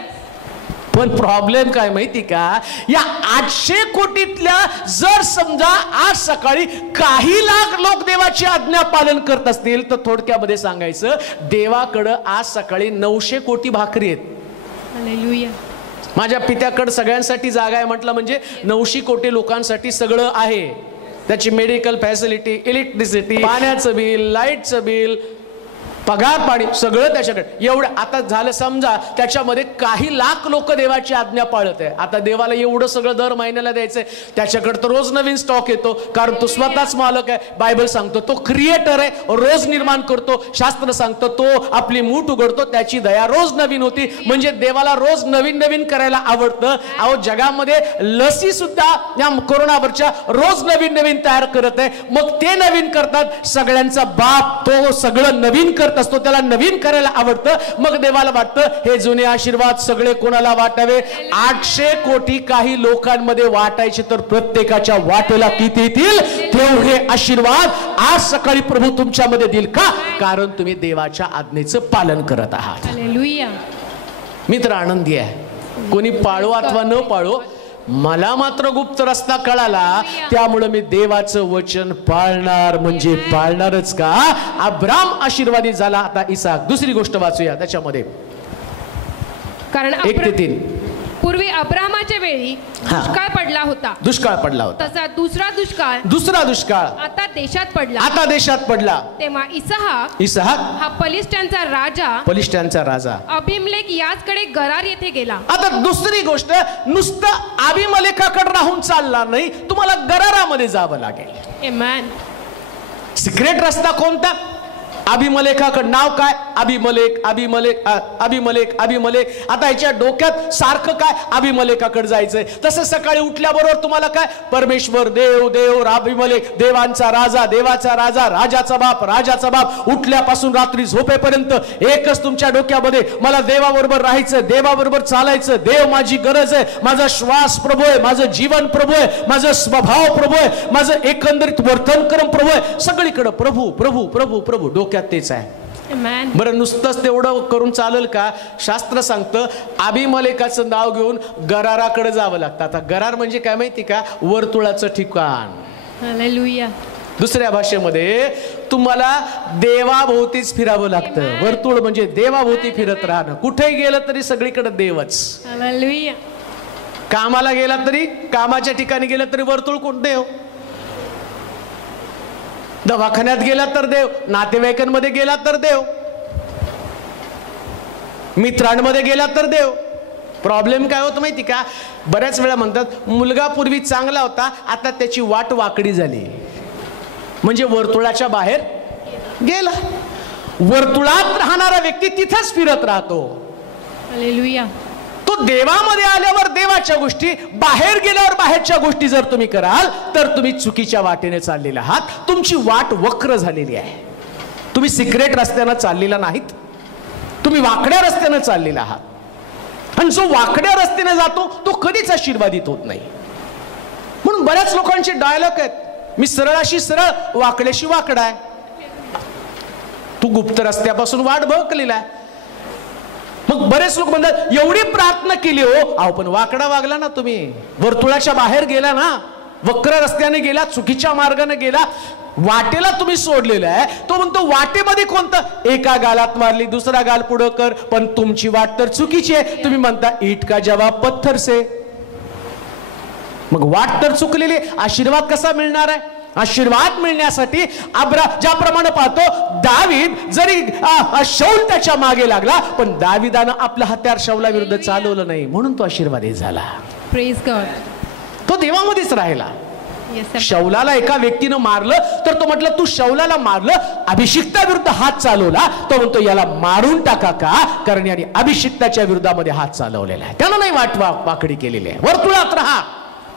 पण प्रॉब्लेम काय माहिती का, या 800 कोटीतल्या जर समजा आज सकाळी काही लाख लोक देवाची आज्ञा पालन करत असतील, तर थोडक्यामध्ये सांगायचं देवाकडं आज सकाळी 900 कोटी भाकरी आहेत. हालेलुया. माझ्या पित्याकडे सगळ्यांसाठी जागा आहे म्हटलं म्हणजे 900 कोटी लोकांसाठी सगळं आहे. त्याची मेडिकल फॅसिलिटी, इलेक्ट्रिसिटी, पाण्याचं बिल, लाईटचं बिल, पगार पाणी सगळं त्याच्याकडे. एवढं आता झालं समजा त्याच्यामध्ये काही लाख लोक देवाची आज्ञा पाळत आहे. आता देवाला एवढं सगळं दर महिन्याला द्यायचंय, त्याच्याकडे तर रोज नवीन स्टॉक येतो, कारण तो स्वतःच मालक आहे. बायबल सांगतो तो क्रिएटर आहे, रोज निर्माण करतो. शास्त्र सांगतो तो आपली मूठ उघडतो, त्याची दया रोज नवीन होती. म्हणजे देवाला रोज नवीन नवीन करायला आवडतं. अहो जगामध्ये लसी सुद्धा या कोरोनावरच्या रोज नवीन नवीन तयार करत आहे. मग ते नवीन करतात, सगळ्यांचा बाप तो सगळं नवीन करत असतो, त्याला नवीन करायला आवडतं. मग देवाला वाटतं हे जुने आशीर्वाद सगळे कोणाला वाटावे. 800 कोटी काही लोकांमध्ये वाटायचे, तर प्रत्येकाच्या वाटेला किती येतील तेवढे आशीर्वाद आज सकाळी प्रभू तुमच्यामध्ये देईल. का? कारण तुम्ही देवाच्या आज्ञेचं पालन करत आहात. हालेलुया. मित्र आनंदी आहे. कोणी पाळो अथवा न पाळो, मला मात्र गुप्त रस्ता कळाला, त्यामुळे मी देवाचं वचन पाळणार म्हणजे पाळणारच. का? अब्राम आशीर्वादी झाला. आता इसाक. दुसरी गोष्ट वाचूया त्याच्यामध्ये, कारण 1 ते 3. पूर्वी अब्रामाच्या वेळी दुष्काळ पडला होता. दुष्काळ पडला होता. तसा दुसरा दुष्काळ आता देशात पडला. तेव्हा इसाहाक हा पलिष्ठांचा राजा अबीमेलेक याचकडे गरार येथे गेला. आता दुसरी गोष्ट, नुसतं अबीमेलेकाकडे राहून चालणार नाही, तुम्हाला गरारामध्ये जावं लागेल. आमेन. सिक्रेट रस्ता कोणता? अबीमेलेकाकडे. नाव काय? Abimelech, Abimelech, Abimelech, Abimelech. आता याच्या डोक्यात सारखं काय? अबीमेलेकाकडे जायचंय. तसं सकाळी उठल्याबरोबर तुम्हाला काय? परमेश्वर, देव, देव, अबीमेलेक, देवांचा राजा, देवाचा राजा, राजाचा बाप, राजाचा बाप. उठल्यापासून रात्री झोपेपर्यंत एकच तुमच्या डोक्यामध्ये, मला देवाबरोबर राहायचं, देवाबरोबर चालायचं, देव माझी गरज आहे, माझा श्वास प्रभू आहे, माझं जीवन प्रभू आहे, माझं स्वभाव प्रभू आहे, माझं एकंदरीत वर्तनक्रम प्रभू आहे. सगळीकडे प्रभू प्रभू प्रभू प्रभू, डोक्यात तेच आहे. बरं, नुसतंच तेवढं करून चालेल का? शास्त्र सांगतं अबीमेलेकाचं नाव घेऊन गराराकडे जावं लागतं. आता गरार म्हणजे काय माहिती का? वर्तुळाचं ठिकाण. हालेलुया. दुसऱ्या भाषेमध्ये तुम्हाला देवाभोवतीच फिरावं लागतं. वर्तुळ म्हणजे देवाभोवती फिरत राहणं. कुठेही गेलं तरी सगळीकडे देवच. हालेलुया. कामाला गेला तरी, कामाच्या ठिकाणी गेलं तरी वर्तुळ कोण? देव. दवाखान्यात गेला तर देव, नातेवाईकांमध्ये गेला तर देव, मित्रांमध्ये गेला तर देव. प्रॉब्लेम काय होतं माहिती का? बऱ्याच वेळा म्हणतात मुलगा पूर्वी चांगला होता, आता त्याची वाट वाकडी झाली. म्हणजे वर्तुळाच्या बाहेर गेला. वर्तुळात राहणारा व्यक्ती तिथंच फिरत राहतो. हालेलुया. तो देवामध्ये आल्यावर देवाच्या गोष्टी, बाहेर गेल्यावर बाहेरच्या गोष्टी जर तुम्ही कराल तर तुम्ही चुकीच्या वाटेने चाललेला आहात. तुमची वाट वक्र झालेली आहे. तुम्ही सिक्रेट रस्त्यानं चाललेला नाहीत, तुम्ही वाकड्या रस्त्यानं चाललेला आहात. आणि जो वाकड्या रस्त्याने जातो तो कधीच आशीर्वादित होत नाही. म्हणून बऱ्याच लोकांचे डायलॉग आहेत, मी सरळाशी सरळ, वाकड्याशी वाकडा आहे. तू गुप्त रस्त्यापासून वाट बघलेला आहे. मग बरेच लोक म्हणतात एवढी प्रार्थना केली हो, अहो पण वाकडा वागला ना तुम्ही, वर्तुळाच्या बाहेर गेला ना, वक्र रस्त्याने गेला, चुकीच्या मार्गाने गेला, वाटेला तुम्ही सोडलेला आहे. तो म्हणतो वाटेमध्ये कोणतं? एका गालात मारली, दुसरा गाल पुढं कर, पण तुमची वाट तर चुकीची आहे. तुम्ही म्हणता ईट का जवाब पत्थर से. मग वाट तर चुकलेली, आशीर्वाद कसा मिळणार आहे? आशीर्वाद मिळण्यासाठी ज्याप्रमाणे पाहतो, दावीद जरी शौल त्याच्या मागे लागला, पण दाविदानं आपलं हत्यार शौला विरुद्ध चालवलं नाही, म्हणून तो आशीर्वादित झाला. Praise God. तो देवामध्येच राहिला. शौलाला एका व्यक्तीनं मारलं तर तो म्हटलं तू शौलाला मारलं, अभिषिक्ता विरुद्ध हात चालवला. तो म्हणतो याला मारून टाका, का? कारण याने अभिषिक्ताच्या विरुद्धामध्ये हात चालवलेला आहे. त्यानं नाही वाट वाकडी केलेली आहे. वर्तुळात राहा.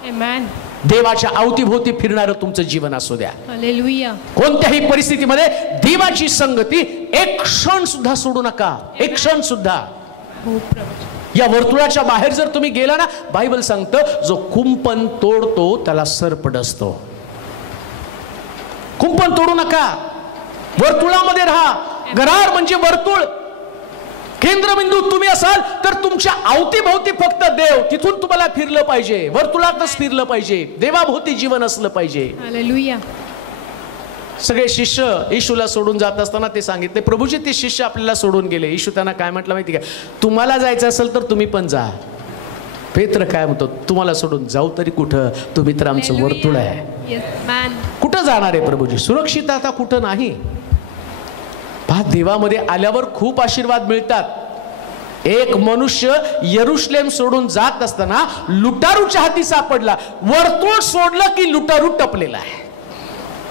आमेन. देवाच्या अवतीभोवती फिरणारं तुमचं जीवन असू द्या. हालेलुया. कोणत्याही परिस्थितीमध्ये देवाची संगती एक क्षण सुद्धा सोडू नका. एक क्षण सुद्धा. या वर्तुळाच्या बाहेर जर तुम्ही गेला ना, बायबल सांगतं जो कुंपण तोडतो त्याला सर्प डसतो. कुंपण तोडू नका, वर्तुळामध्ये राहा. गरार म्हणजे वर्तुळ, केंद्रबिंदू तुम्ही असाल तर तुमच्या अवतीभोवती फक्त देव, तिथून तुम्हाला फिरलं पाहिजे, वर्तुळातच फिरलं पाहिजे, देवाभोवती जीवन असलं पाहिजे. हालेलुया. सगळे शिष्य येशूला सोडून जात असताना ते सांगितले, प्रभूजी ते शिष्य आपल्याला सोडून गेले. येशू त्यांना काय म्हटलं माहिती का, तुम्हाला जायचं असेल तर तुम्ही पण जा. पेत्र काय म्हणतो, तुम्हाला सोडून जाऊ तरी कुठं, तुम्ही तर आमचं वर्तुळ आहे. कुठं जाणार आहे प्रभूजी, सुरक्षित आता कुठं नाही. पहा, देवामध्ये आल्यावर खूप आशीर्वाद मिळतात. एक मनुष्य यरुशलेम सोडून जात असताना लुटारूच्या हाती सापडला. वर्तुळ सोडलं की लुटारू टपलेला आहे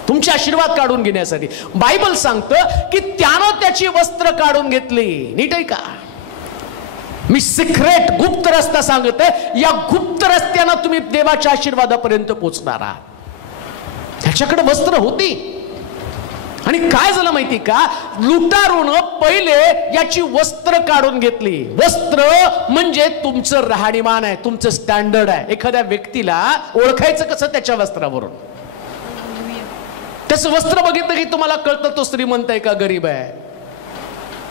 तुमचे आशीर्वाद काढून घेण्यासाठी. बायबल सांगतं की त्यानं त्याची वस्त्र काढून घेतली. नीट आहे का, मी सिक्रेट गुप्त रस्ता सांगते, या गुप्त रस्त्यानं तुम्ही देवाच्या आशीर्वादापर्यंत पोहोचणार आहात. त्याच्याकडे वस्त्र होती. आणि काय झालं माहिती का, लुटारून पहिले याची वस्त्र काढून घेतली. वस्त्र म्हणजे तुमचं राहणीमान आहे, तुमचं स्टँडर्ड आहे. एखाद्या व्यक्तीला ओळखायचं कसं, त्याच्या वस्त्रावरून. त्याचं वस्त्र बघितलं की तुम्हाला कळतं तो श्रीमंत आहे का गरीब आहे.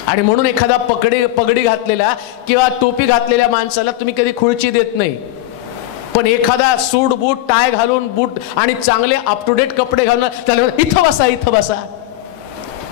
आणि म्हणून एखादा पगडी घातलेला किंवा टोपी घातलेल्या माणसाला तुम्ही कधी खुर्ची देत नाही, पण एखादा सूट बूट टाय घालून बूट आणि चांगले अप टू डेट कपडे घालून त्याला इथं बसा, इथं बसा,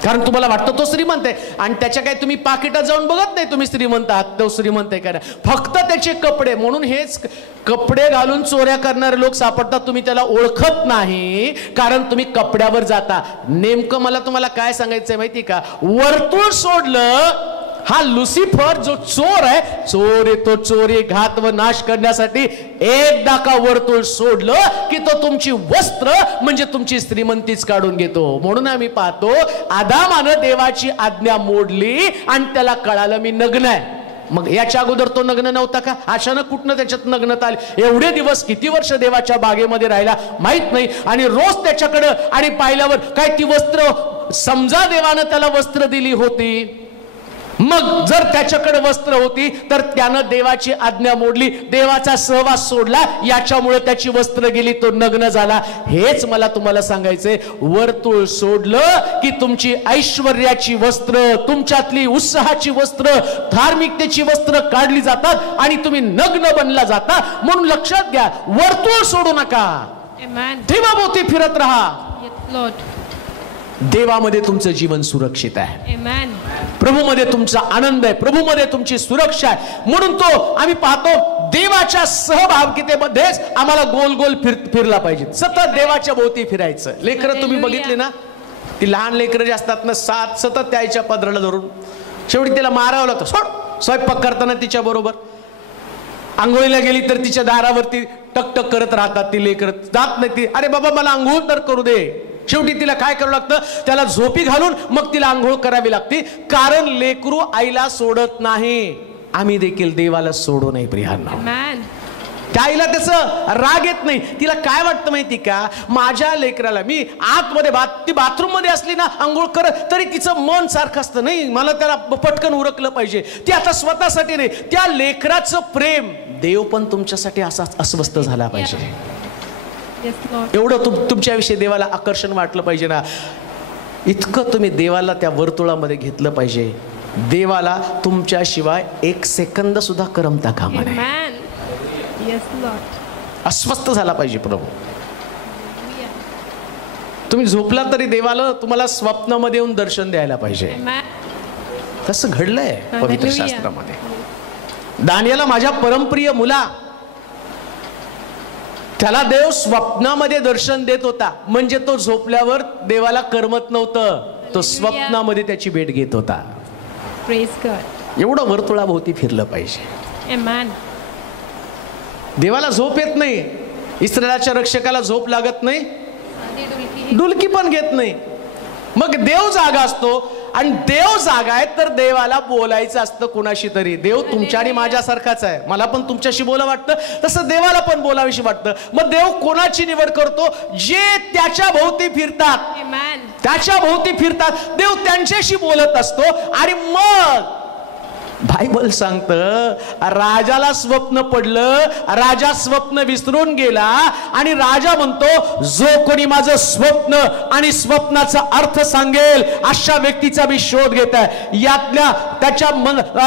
कारण तुम्हाला वाटतं तो श्रीमंत आहे. आणि त्याच्या काही तुम्ही पाकिटात जाऊन बघत नाही तुम्ही श्रीमंत आहात, तो श्रीमंत आहे का, फक्त त्याचे कपडे. म्हणून हेच कपडे घालून चोऱ्या करणारे लोक सापडतात, तुम्ही त्याला ओळखत नाही, कारण तुम्ही कपड्यावर जाता. नेमकं मला तुम्हाला काय सांगायचंय माहिती का, वर्तुळ सोडलं, हा लुसिफर जो चोर आहे, चोर येतो चोरी घात व नाश करण्यासाठी. एकदा का वर्तुळ सोडलं की तो तुमची वस्त्र म्हणजे तुमची श्रीमंतीच काढून घेतो. म्हणून आम्ही पाहतो, आदामानं देवाची आज्ञा मोडली आणि त्याला कळालं मी नग्न आहे. मग याच्या अगोदर तो नग्न नव्हता का, अचानक कुठनं त्याच्यात नग्नता आली. एवढे दिवस किती वर्ष देवाच्या बागेमध्ये राहिला माहित नाही, आणि रोज त्याच्याकडं आणि पाहिल्यावर काय ती वस्त्र, समजा देवानं त्याला वस्त्र दिली होती, मग जर त्याच्याकडे वस्त्र होती तर त्यानं देवाची आज्ञा मोडली, देवाचा सहवास सोडला, याच्यामुळे त्याची वस्त्र गेली, तो नग्न झाला. हेच मला तुम्हाला सांगायचंय, वर्तुळ सोडलं की तुमची ऐश्वर्याची वस्त्र, तुमच्यातली उत्साहाची वस्त्र, धार्मिकतेची वस्त्र काढली जातात आणि तुम्ही नग्न बनला जाता. म्हणून लक्षात घ्या, वर्तुळ सोडू नका, देवाभोवती फिरत राहा. देवामध्ये तुमचं जीवन सुरक्षित आहे, प्रभूमध्ये तुमचा आनंद आहे, प्रभूमध्ये तुमची सुरक्षा आहे. म्हणून तो आम्ही पाहतो, देवाच्या सहभागितेमध्येच आम्हाला गोल गोल फिरला पाहिजे, सतत देवाच्या भोवती फिरायचं. लेकरं तुम्ही बघितली ना, ती लहान लेकरं जे असतात ना, सतत त्याच्या पदराला धरून शेवटी तिला मारावं लागतं. सोड, स्वयंपाक करताना तिच्या बरोबर, आंघोळीला गेली तर तिच्या दारावरती टकटक करत राहतात ती लेकरं, जात नाही ती. अरे बाबा मला आंघोळ तर करू दे. शेवटी तिला काय करावं लागतं, त्याला झोपी घालून मग तिला आंघोळ करावी लागते, कारण लेकरू आईला सोडत नाही. आम्ही देखील देवाला सोडू नये प्रियांनो. त्या आईला त्याचं राग येत नाही. तिला काय वाटतं माहिती का, माझ्या लेकराला मी आतमध्ये ती बाथरूम मध्ये असली ना आंघोळ करत तरी तिचं मन सारखं असतं, नाही मला त्याला पटकन उरकलं पाहिजे. ती आता स्वतःसाठी नाही, त्या लेकराचं प्रेम, देव पण तुमच्यासाठी असा अस्वस्थ झाला पाहिजे. एवढं तुमच्याविषयी देवाला आकर्षण वाटलं पाहिजे ना, इतकं तुम्ही देवाला त्या वर्तुळामध्ये घेतलं पाहिजे. देवाला तुमच्याशिवाय एक सेकंद सुद्धा करमता कामा नये. अस्वस्थ झाला पाहिजे प्रभू. तुम्ही झोपला तरी देवाला तुम्हाला स्वप्नामध्ये येऊन दर्शन द्यायला पाहिजे. तसं घडलंय पवित्र शास्त्रामध्ये. दानियाला, माझ्या परमप्रिय मुला, त्याला देव स्वप्नामध्ये दर्शन देत होता, म्हणजे तो झोपल्यावर देवाला करमत नव्हतं, तो स्वप्नामध्ये त्याची भेट घेत होता. एवढं वर्तुळाभोवती फिरलं पाहिजे. देवाला झोप येत नाही, इस्रायलाच्या रक्षकाला झोप लागत नाही, डुलकी पण घेत नाही. मग देव जागा असतो, आणि देव जागा आहे तर देवाला बोलायचं असतं कुणाशी तरी. देव तुमच्या आणि माझ्यासारखाच आहे, मला पण तुमच्याशी बोला वाटतं, तसं देवाला पण बोलावीशी वाटतं. मग देव कोणाची निवड करतो, जे त्याच्या भोवती फिरतात, त्याच्या भोवती फिरतात, देव त्यांच्याशी बोलत असतो. आणि मग बायबल सांगतं राजाला स्वप्न पडलं, राजा स्वप्न विसरून गेला आणि राजा म्हणतो जो कोणी माझं स्वप्न आणि स्वप्नाचा अर्थ सांगेल अशा व्यक्तीचा मी शोध घेत आहे. यातल्या त्याच्या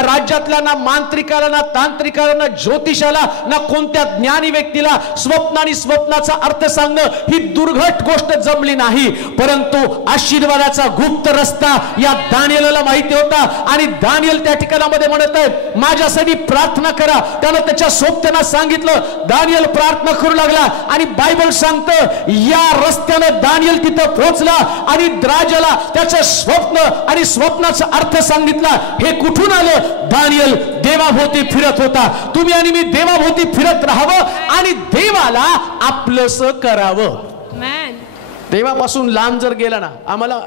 राज्यातल्या ना मांत्रिकाला ना तांत्रिकाला ना ज्योतिषाला ना कोणत्या ज्ञानी व्यक्तीला स्वप्न आणि स्वप्नाचा अर्थ सांगणं ही दुर्घट गोष्ट जमली नाही, परंतु आशीर्वादाचा गुप्त रस्ता या दानिएलला माहिती होता. आणि दानिएल त्या ठिकाणामध्ये म्हणत आहे माझ्यासाठी प्रार्थना करा. त्यानं त्याच्या सोबत्यांना सांगितलं, दानिएल प्रार्थना करू लागला आणि बायबल सांगतं या रस्त्यानं दानिएल तिथं पोहोचला आणि राजाला त्याचं स्वप्न आणि स्वप्नाचा अर्थ सांगितला. हे कुठून आलं? दानिएल देवाभोवती फिरत होता. तुम्ही आणि मी देवाभोवती फिरत राहावं आणि देवाला आपलंसं करावं. देवापासून लांब जर गेला ना, आम्हाला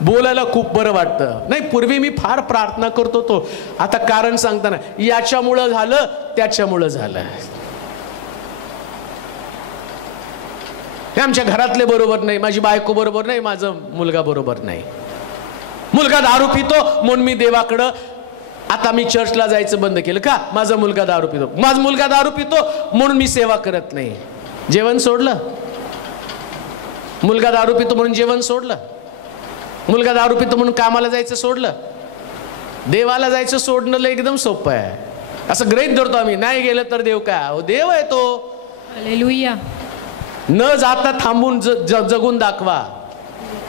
बोलायला खूप बरं वाटतं. नाही, पूर्वी मी फार प्रार्थना करतो तो, आता कारण सांगताना याच्यामुळं झालं त्याच्यामुळं झालं. हे आमच्या घरातले बरोबर नाही, माझी बायको बरोबर नाही, माझा मुलगा बरोबर नाही. मुलगा दारू पितो म्हणून मी देवाकडं आता मी चर्चला जायचं बंद केलं. का? माझा मुलगा दारू पितो. माझा मुलगा दारू पितो म्हणून मी सेवा करत नाही. जेवण सोडलं. मुलगा दारू पितो म्हणून जेवण सोडलं. मुलगा दारू पितो म्हणून कामाला जायचं सोडलं. देवाला जायचं सोडणं एकदम सोपं आहे. असं गृहीत धरतो आम्ही, नाही गेलं तर देव काय? देव आहे तो. हालेलुया. न जाता थांबून जगून दाखवा.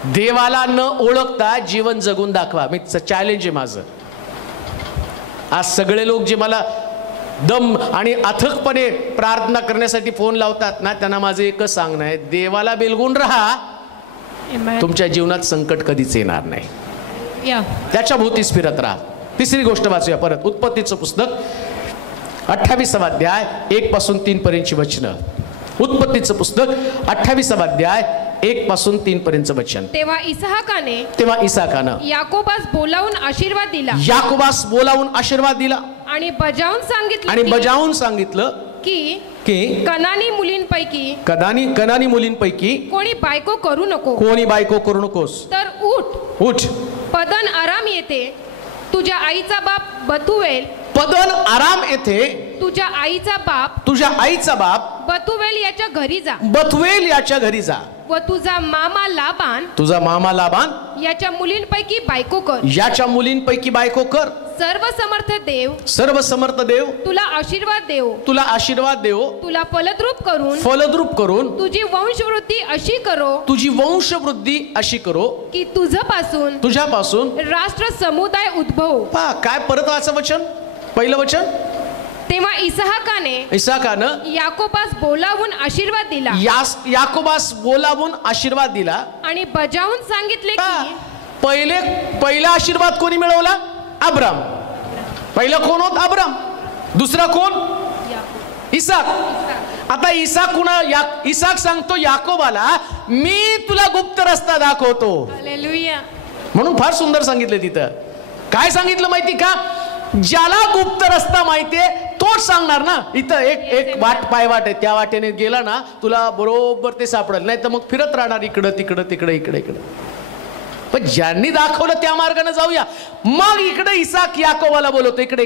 देवाला न ओळखता जीवन जगून दाखवा. मी चॅलेंज आहे माझं. आज सगळे लोक जे मला दम आणि अथकपणे प्रार्थना करण्यासाठी फोन लावतात ना, त्यांना माझं एकच सांगणं आहे, देवाला बिलगून राहा. तुमच्या जीवनात संकट कधीच येणार नाही. त्याच्या भोवतीच फिरत राहा. तिसरी गोष्ट वाचूया परत. उत्पत्तीचं पुस्तक 28 अध्याय 1 पासून 3 पर्यंतची वचनं. उत्पत्तीचं पुस्तक 28 अध्याय 1 पासून 3 पर्यंतचं वचन. तेव्हा इसाकानं याकोबास बोलावून आशीर्वाद दिला आणि बजावून सांगितलं की कनानी मुलींपैकी कोणी बायको करू नकोस. तर उठ पदन आराम येते तुझ्या आईचा बाप बतुवेल. पदन आराम येथे तुझ्या आईचा बाप बतुवेल याच्या घरी जा व तुझा मामा लाबान याच्या मुलींपैकी बायको कर. सर्व समर्थ देव तुला आशीर्वाद देव तुला फलद्रूप करून तुझी वंशवृद्धी अशी करो की तुझ्यापासून राष्ट्र समुदाय उद्भव. काय परत वाचा वचन, पहिलं वचन. तेव्हा इसाकानं याकोबास बोलावून आशीर्वाद दिला आणि बजावून सांगितले की पहिला आशीर्वाद कोणी मिळवला? अब्राम. पहिला कोण होत? अब्राम. दुसरा कोण? इसाक. आता इसाक सांगतो याकोबाला, मी तुला गुप्त रस्ता दाखवतो. हालेलुया. म्हणून फार सुंदर सांगितलं तिथं. काय सांगितलं माहिती का? ज्याला गुप्त रस्ता माहितीये तोच सांगणार ना. इथं एक वाट आहे, त्या वाटेने गेला ना तुला बरोबर ते सापडेल, नाही तर मग फिरत राहणार इकडं तिकडं. पण ज्यांनी दाखवलं त्या मार्गाने जाऊया. मग इकडे इसाक याकोबाला बोलवतो, इकडे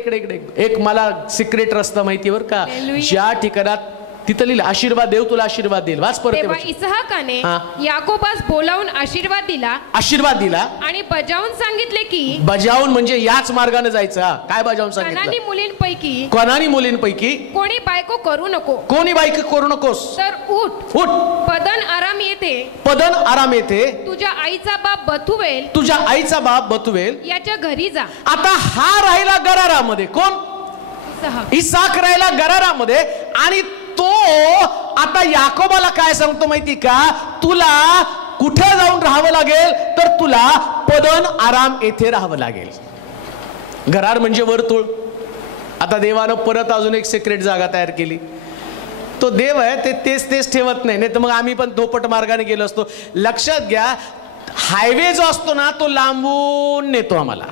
एक मला सिक्रेट रस्ता माहिती बरं का, ज्या ठिकाणात तिथं लिहिलं आशीर्वाद देव तुला आशीर्वाद देईल. वाच परत. तेव्हा इसाकाने याकोबास बोलावून आशीर्वाद दिला आणि बजावून सांगितले की, बजावून म्हणजे याच मार्गाने जायचं. काय बजावून सांगितलं? कनानी मुलींपैकी कोणी बायको करू नकोस. तर उठ पदन आराम येते तुझ्या आईचा बाप बतुवेल याच्या घरी जा. आता हा राहिला गरारामध्ये. कोण? इसाक राहिला गरारामध्ये. आणि तो आता याकोबाला काय सांगतो माहिती का? तुला कुठे जाऊन राहावं लागेल? तर तुला पदन आराम येथे राहावं लागेल. गरार म्हणजे वर्तुळ. आता देवानं परत अजून एक सिक्रेट जागा तयार केली. तो देव आहे ते तेच ठेवत नाही तर मग आम्ही पण धोपट मार्गाने गेलो असतो. लक्षात घ्या, हायवे जो असतो ना तो लांबून नेतो आम्हाला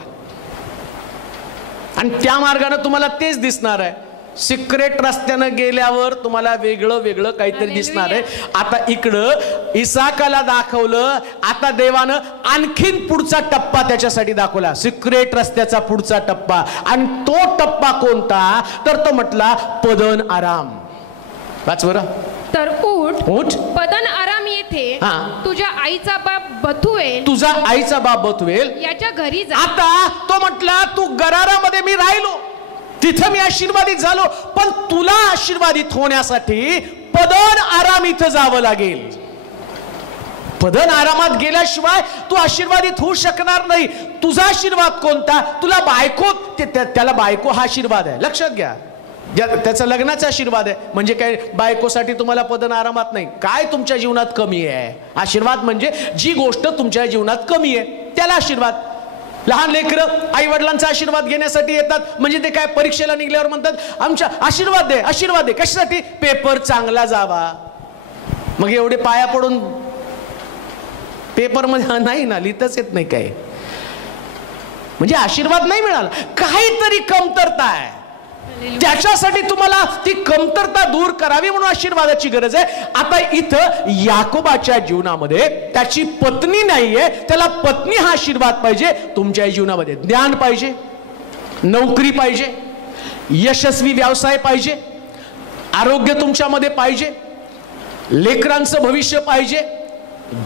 आणि त्या मार्गाने तुम्हाला तेच दिसणार आहे. सिक्रेट रस्त्यानं गेल्यावर तुम्हाला वेगळं वेगळं काहीतरी दिसणार आहे. आता इकडं इसाकाला दाखवलं, आता देवानं आणखीन पुढचा टप्पा त्याच्यासाठी दाखवला, सिक्रेट रस्त्याचा पुढचा टप्पा. आणि तो टप्पा कोणता, तर तो म्हटला पदन आराम. वाच बरं. तर उठ पदन आराम येथे तुझ्या आईचा बाप बथुएल याच्या घरी जा. आता तो म्हटला तू गरारामध्ये मी राहिलो, तिथं मी आशीर्वादित झालो, पण तुला आशीर्वादित होण्यासाठी पदन आराम इथं जावं लागेल. पदन आरामात गेल्याशिवाय तू आशीर्वादित होऊ शकणार नाही. तुझा आशीर्वाद कोणता, तुला बायको, त्याला बायको हा आशीर्वाद आहे, लक्षात घ्या. त्याचा लग्नाचा आशीर्वाद आहे. म्हणजे काय, बायकोसाठी तुम्हाला पदन आरामात नाही. काय तुमच्या जीवनात कमी आहे, आशीर्वाद म्हणजे जी गोष्ट तुमच्या जीवनात कमी आहे त्याला आशीर्वाद. लहान लेकरं आई वडिलांचा आशीर्वाद घेण्यासाठी येतात, म्हणजे ते काय परीक्षेला निघल्यावर म्हणतात आमच्या आशीर्वाद दे, आशीर्वाद दे. कशासाठी, पेपर चांगला जावा. मग एवढे पाया पडून पेपर मध्ये नाही ना, लिहितच येत नाही काय, म्हणजे आशीर्वाद नाही मिळाला, काहीतरी कमतरता आहे. त्याच्यासाठी तुम्हाला ती कमतरता दूर करावी म्हणून आशीर्वादाची गरज आहे. आता इथं याकोबाच्या जीवनामध्ये त्याची पत्नी नाहीये, त्याला पत्नी हा आशीर्वाद पाहिजे. तुमच्या जीवनामध्ये ज्ञान पाहिजे, नोकरी पाहिजे, यशस्वी व्यवसाय पाहिजे, आरोग्य तुमच्यामध्ये पाहिजे, लेकरांचं भविष्य पाहिजे,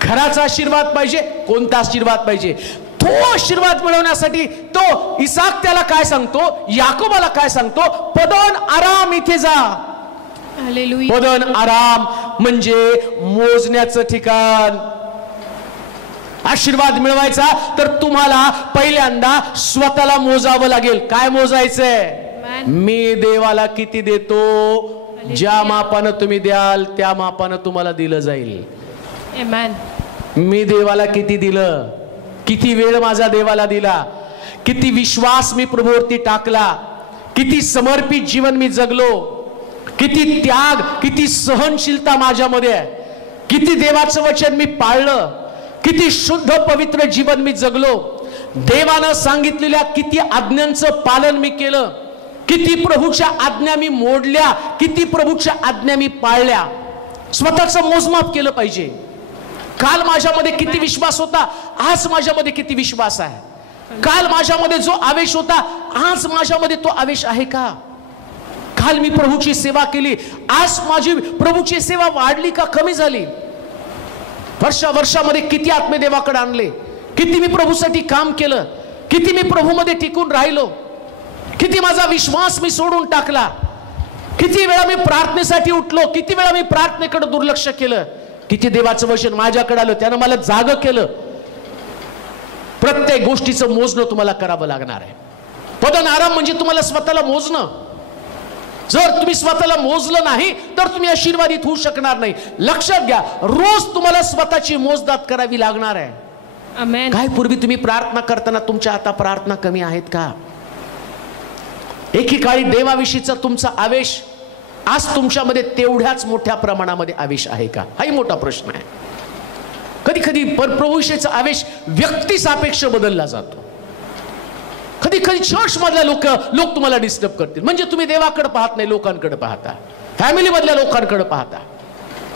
घराचा आशीर्वाद पाहिजे. कोणता आशीर्वाद पाहिजे, तो आशीर्वाद मिळवण्यासाठी तो इसाक त्याला काय सांगतो, याकोबाला काय सांगतो, पदन आराम इथे जा. पदन आराम म्हणजे मोजण्याचं ठिकाण. आशीर्वाद मिळवायचा तर तुम्हाला पहिल्यांदा स्वतःला मोजावं लागेल. काय मोजायचंय, मी देवाला किती देतो, ज्या मापानं तुम्ही द्याल त्या मापानं तुम्हाला दिलं जाईल. मी देवाला किती दिलं, किती वेळ माझा देवाला दिला, किती विश्वास मी प्रभूवरती टाकला, किती समर्पित जीवन मी जगलो, किती त्याग, किती सहनशीलता माझ्यामध्ये आहे, किती देवाचं वचन मी पाळलं, किती शुद्ध पवित्र जीवन मी जगलो, देवानं सांगितलेल्या किती आज्ञांचं पालन मी केलं, किती प्रभूच्या आज्ञा मी मोडल्या, किती प्रभूच्या आज्ञा मी पाळल्या. स्वतःचं मोजमाप केलं पाहिजे. काल माझ्यामध्ये किती विश्वास होता, आज माझ्यामध्ये किती विश्वास आहे. काल माझ्यामध्ये जो आवेश होता, आज माझ्यामध्ये तो आवेश आहे का. काल मी प्रभूची सेवा केली, आज माझी प्रभूची सेवा वाढली का कमी झाली. वर्षामध्ये किती आत्मे देवाकडे आणले, किती मी प्रभूसाठी काम केलं, किती मी प्रभूमध्ये टिकून राहिलो, किती माझा विश्वास मी सोडून टाकला, किती वेळा मी प्रार्थनेसाठी उठलो, किती वेळा मी प्रार्थनेकडे दुर्लक्ष केलं, किती देवाचं वचन माझ्याकडे आलं, त्यानं मला जागं केलं. प्रत्येक गोष्टीचं मोजणं तुम्हाला करावं लागणार आहे. पदन आराम म्हणजे तुम्हाला स्वतःला मोजणं. जर तुम्ही स्वतःला मोजलं नाही तर तुम्ही आशीर्वादित होऊ शकणार नाही. लक्षात घ्या, रोज तुम्हाला स्वतःची मोजदाद करावी लागणार आहे. आमेन. काय पूर्वी तुम्ही प्रार्थना करताना तुमच्या आता प्रार्थना कमी आहेत का. एकेकाळी देवाविषयीचा तुमचा आवेश आज तुमच्यामध्ये तेवढ्याच मोठ्या प्रमाणामध्ये आवेश आहे का, हाही मोठा प्रश्न आहे. कधी कधी प्रभूविषयीचा आवेश व्यक्ती सापेक्ष बदलला जातो. कधी कधी चर्च मधल्या लोक तुम्हाला डिस्टर्ब करतील, म्हणजे तुम्ही देवाकडे पाहत नाही, लोकांकडे पाहता, फॅमिली मधल्या लोकांकडे पाहता,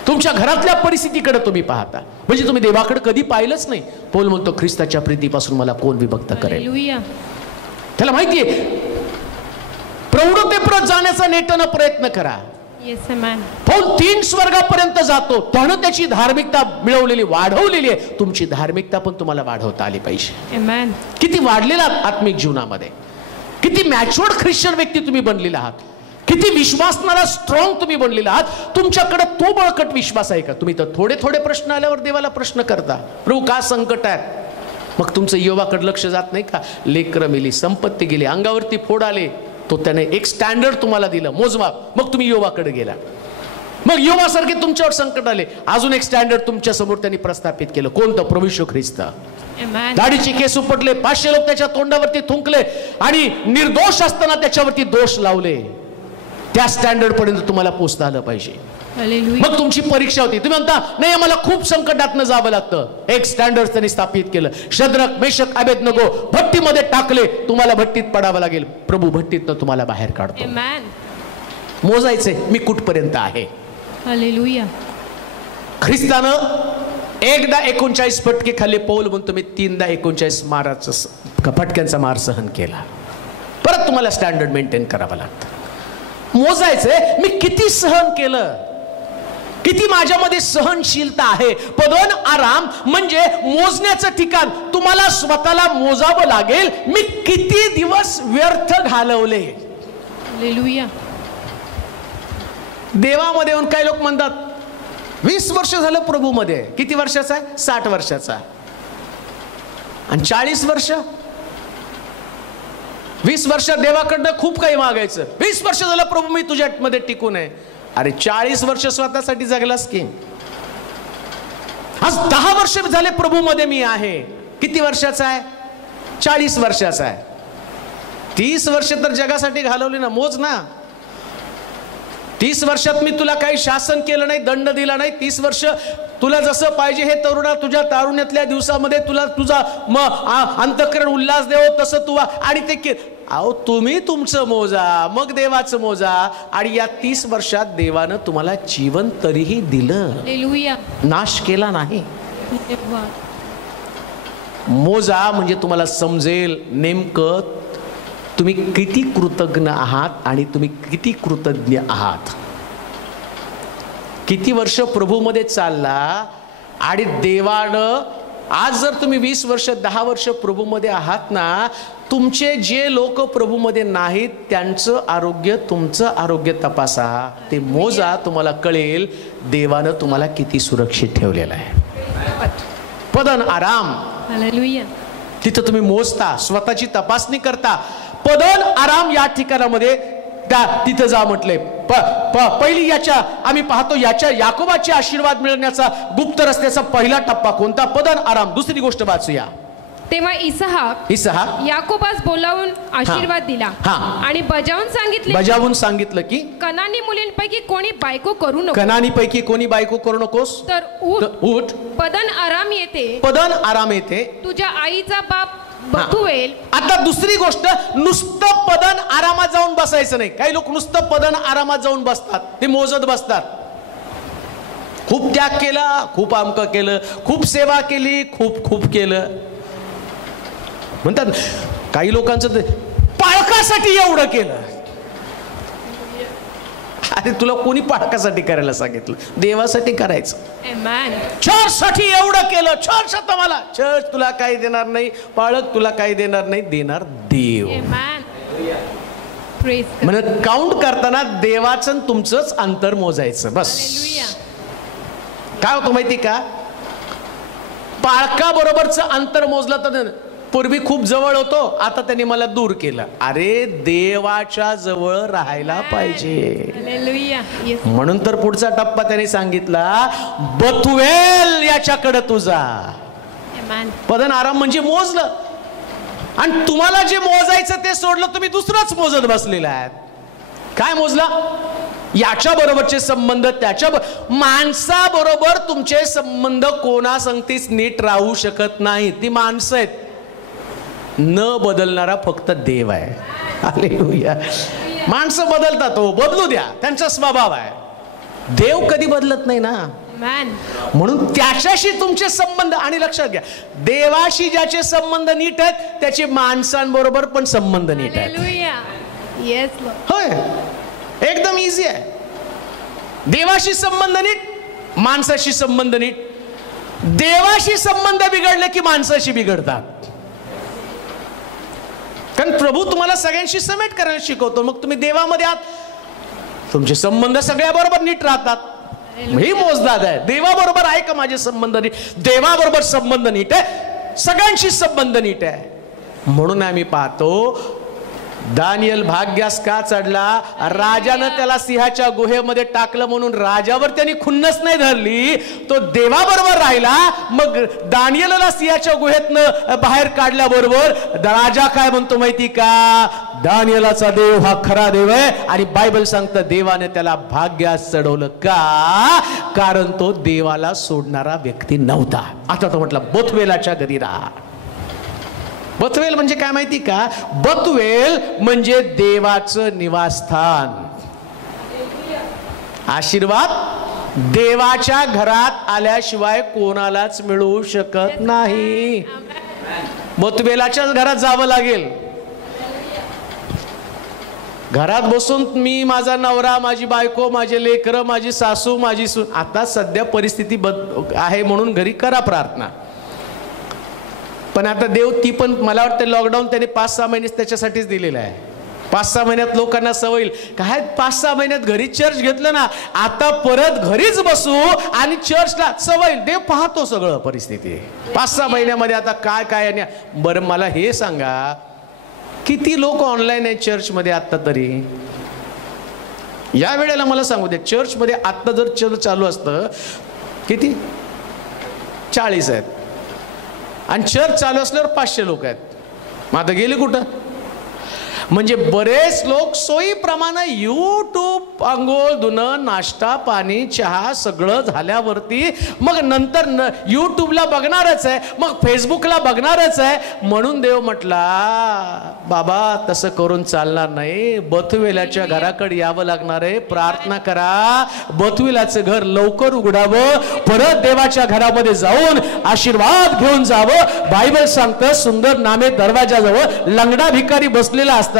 तुमच्या घरातल्या परिस्थितीकडे तुम्ही पाहता, म्हणजे तुम्ही देवाकडे कधी पाहिलंच नाही. पौल म्हणतो ख्रिस्ताच्या प्रीतीपासून मला कोण विभक्त करेल. त्याला माहितीये प्रौढतेपर्यंत जाण्याचा नेटानं प्रयत्न करा. पौल 3 स्वर्गापर्यंत जातो, त्यानं त्याची धार्मिकता मिळवलेली, वाढवलेली आहे. तुमची धार्मिकता पण तुम्हाला वाढवता आली पाहिजे. किती वाढलेला आत्मिक जीवनामध्ये, किती मॅच्युअर्ड ख्रिश्चन व्यक्ती तुम्ही बनलेला आहात, किती विश्वासणारा स्ट्रॉंग तुम्ही बनलेला आहात. तुमच्याकडे तो बळकट विश्वास आहे का. तुम्ही तर थोडे थोडे प्रश्न आल्यावर देवाला प्रश्न करता, प्रभू का संकट आहे. मग तुमचं योवाकडे लक्ष जात नाही का. लेकरं मेली, संपत्ती गेली, अंगावरती फोड आले, तो त्याने एक स्टँडर्ड तुम्हाला दिलं, मोजमाप. मग तुम्ही योवाकडे गेला. मग योवासारखे तुमच्यावर संकट आले, अजून एक स्टँडर्ड तुमच्या समोर त्यांनी प्रस्थापित केलं. कोणतं, प्रभू येशू ख्रिस्त. दाढीचे केस उपटले, 500 लोक त्याच्या तोंडावरती थुंकले आणि निर्दोष असताना त्याच्यावरती दोष लावले. त्या स्टँडर्ड पर्यंत तुम्हाला पोहोचता आलं पाहिजे. मग तुमची परीक्षा होती. तुम्ही म्हणता नाही आम्हाला खूप संकटातनं जावं लागतं. एक स्टँडर्ड त्यांनी स्थापित केलं. शद्रक, मेशक, अबेदनगो भट्टीमध्ये टाकले. तुम्हाला भट्टीत पडावं लागेल, प्रभू भट्टीतनं तुम्हाला बाहेर काढतो. मोजायचे मी कुठपर्यंत आहे. हालेलुया. ख्रिस्तानं एकदा 39 फटके खाल्ले. पौल म्हणतो मी 3दा 39 फटक्यांचा मार सहन केला. परत तुम्हाला स्टँडर्ड मेंटेन करावं लागतं. मोजायचंय मी किती सहन केलं, किती माझ्यामध्ये सहनशीलता आहे. पदन आराम म्हणजे मोजण्याचं ठिकाण. तुम्हाला स्वतःला मोजावं लागेल मी किती दिवस व्यर्थ घालवले. हालेलुया. देवामध्ये येऊन काही लोक म्हणतात 20 वर्ष झालं प्रभूमध्ये. किती वर्षाचा आहे? 60 वर्षाचा. आणि 40 वर्ष, 20 वर्षात देवाकडनं खूप काही मागायचं. 20 वर्ष झालं प्रभू मी तुझ्यामध्ये टिकून आहे. अरे 40 वर्ष स्वतःसाठी जगलास की. आज 10 वर्ष झाले प्रभूमध्ये मी आहे. किती वर्षाचा आहे? 40 वर्षाचा आहे. 30 वर्ष तर जगासाठी घालवली ना. मोज ना. 30 वर्षात मी तुला काही शासन केलं नाही, दंड दिला नाही. 30 वर्ष तुला जसं पाहिजे हे तरुणा तुझ्या तारुण्यातल्या दिवसामध्ये तुला तुझा अंतःकरण उल्हास देव तसं तू आणि ते अहो तुम्ही तुमचं मोजा, मग देवाचं मोजा. आणि या 30 वर्षात देवानं तुम्हाला जीवन तरीही दिलं. हालेलुया. नाश केला नाही. मोजा म्हणजे तुम्हाला समजेल नेमकं तुम्ही किती कृतज्ञ आहात आणि तुम्ही किती कृतज्ञ आहात. किती वर्ष प्रभूमध्ये चालला आणि देवानं आज जर तुम्ही 20 वर्ष 10 वर्ष प्रभूमध्ये आहात ना, तुमचे जे लोक प्रभूमध्ये नाहीत त्यांचं आरोग्य तुमचं आरोग्य तपासा. ते मोजा, तुम्हाला कळेल देवानं तुम्हाला किती सुरक्षित ठेवलेलं आहे. पदन आराम. हालेलुया. तिथं तुम्ही मोजता, स्वतःची तपासणी करता. पदन आराम या ठिकाणामध्ये तिथं जा म्हटले. पहिली याच्या आम्ही पाहतो याच्या याकोबाचे आशीर्वाद मिळवण्याचा गुप्त रस्त्याचा पहिला टप्पा कोणता? पदन आराम. दुसरी गोष्ट वाचूया. तेव्हा इसहाक याकोबास बोलावून आशीर्वाद दिला आणि बजावून सांगितलं की कनानी मुलींपैकी कोणी बायको करू नको. कनानी पैकी कोणी बायको करू नकोस. तर उठ पदन आराम येते. पदन आराम येते. तुझ्या आईचा बाप बतुएल. आता दुसरी गोष्ट, नुसतं पदन आरामात जाऊन बसायचं नाही. काही लोक नुसतं पदन आरामात जाऊन बसतात, ते मोजत बसतात. खूप त्याग केला, खूप आमक केलं, खूप सेवा केली, खूप केलं म्हणतात. काही लोकांचं पाळकासाठी एवढं केलं. अरे तुला कोणी पाळकासाठी करायला सांगितलं? देवासाठी करायचं. चर्चसाठी एवढं केलं. चर्च आता मला चर्च तुला काही देणार नाही, पाळक तुला काही देणार नाही, देणार देव. म्हणून काउंट करताना देवाचं तुमचंच अंतर मोजायचं बस. काय होतं माहिती का? पाळका बरोबरच अंतर मोजलं तर पूर्वी खूप जवळ होतो, आता त्यांनी मला दूर केलं. अरे देवाच्या जवळ राहायला पाहिजे. म्हणून तर पुढचा टप्पा त्यांनी सांगितला, बतुएल याच्याकडे तुझा. पदन आराम म्हणजे मोजलं. आणि तुम्हाला जे मोजायचं ते सोडलं, तुम्ही दुसरंच मोजत बसलेला आहे. काय मोजलं? याच्या बरोबरचे संबंध, त्याच्या माणसाबरोबर तुमचे संबंध कोणा संगतीच नीट राहू शकत नाही. ती माणसं आहेत. न बदलणारा फक्त देव आहे. हालेलुया. माणसं बदलतात, तो बदलू द्या, त्यांचा स्वभाव आहे. देव कधी बदलत नाही ना. म्हणून त्याच्याशी तुमचे संबंध, आणि लक्षात घ्या, देवाशी ज्याचे संबंध नीट आहेत त्याचे माणसांबरोबर पण संबंध नीट आहेत. होय, एकदम इझी आहे. देवाशी संबंध नीट, माणसाशी संबंध नीट. देवाशी संबंध बिघडले की माणसाशी बिघडतात. कारण प्रभू तुम्हाला सगळ्यांशी समेट करायला शिकवतो. मग तुम्ही देवामध्ये आहात, तुमचे संबंध सगळ्याबरोबर नीट राहतात. ही मोजदाद आहे. देवाबरोबर आहे का माझे संबंध नीट? देवाबरोबर संबंध नीट आहे, सगळ्यांशी संबंध नीट आहे. म्हणून आम्ही पाहतो दानियल भाग्यास का चढला? राजानं त्याला सिंहाच्या गुहेमध्ये टाकलं म्हणून राजावर त्यांनी खुन्नस नाही धरली, तो देवाबरोबर राहिला. मग दानियलला सिंहाच्या गुहेतनं बाहेर काढल्याबरोबर राजा काय म्हणतो माहिती का? दानियलाचा देव हा खरा देव आहे. आणि बायबल सांगतं देवाने त्याला भाग्यास चढवलं. का? कारण तो देवाला सोडणारा व्यक्ती नव्हता. आता तो म्हटला बतुएलाच्या घरी राहा. बतुएल म्हणजे काय माहिती का? बतुएल म्हणजे देवाचं निवासस्थान. आशीर्वाद देवाच्या घरात आल्याशिवाय कोणालाच मिळू शकत नाही. बोतवेलाच्याच घरात जावं लागेल. घरात बसून मी, माझा नवरा, माझी बायको, माझे लेकरं, माझी सासू, माझी सून, आता सध्या परिस्थिती आहे म्हणून घरी करा प्रार्थना. पण आता देव ती पण मला वाटतं लॉकडाऊन त्याने 5-6 महिने त्याच्यासाठीच दिलेला आहे. 5-6 महिन्यात लोकांना सवय काय, 5-6 महिन्यात घरी चर्च घेतलं ना, आता परत घरीच बसू आणि चर्चला सवय. देव पाहतो सगळं परिस्थिती. 5-6 महिन्यामध्ये आता काय काय. बरं मला हे सांगा, किती लोक ऑनलाईन आहेत चर्चमध्ये आत्ता तरी? या वेळेला मला सांगू दे, चर्चमध्ये आत्ता जर चर्च चालू असतं किती 40 आहेत आणि चर्च चालू असल्यावर 500 लोक आहेत. मग आता गेले कुठं? म्हणजे बरेच लोक सोयीप्रमाणे यूट्यूब, अंघोळ धुणं, नाश्ता पाणी चहा सगळं झाल्यावरती मग नंतर यूट्यूबला बघणारच आहे, मग फेसबुकला बघणारच आहे. म्हणून देव म्हटला, बाबा तसं करून चालणार नाही, बथुवेलाच्या घराकडे यावं लागणार आहे. प्रार्थना करा, बथुवेलाचं घर लवकर उघडावं, परत देवाच्या घरामध्ये जाऊन आशीर्वाद घेऊन जावं. बायबल सांगतं, सुंदर नामे दरवाजाजवळ लंगडा भिकारी बसलेला असताना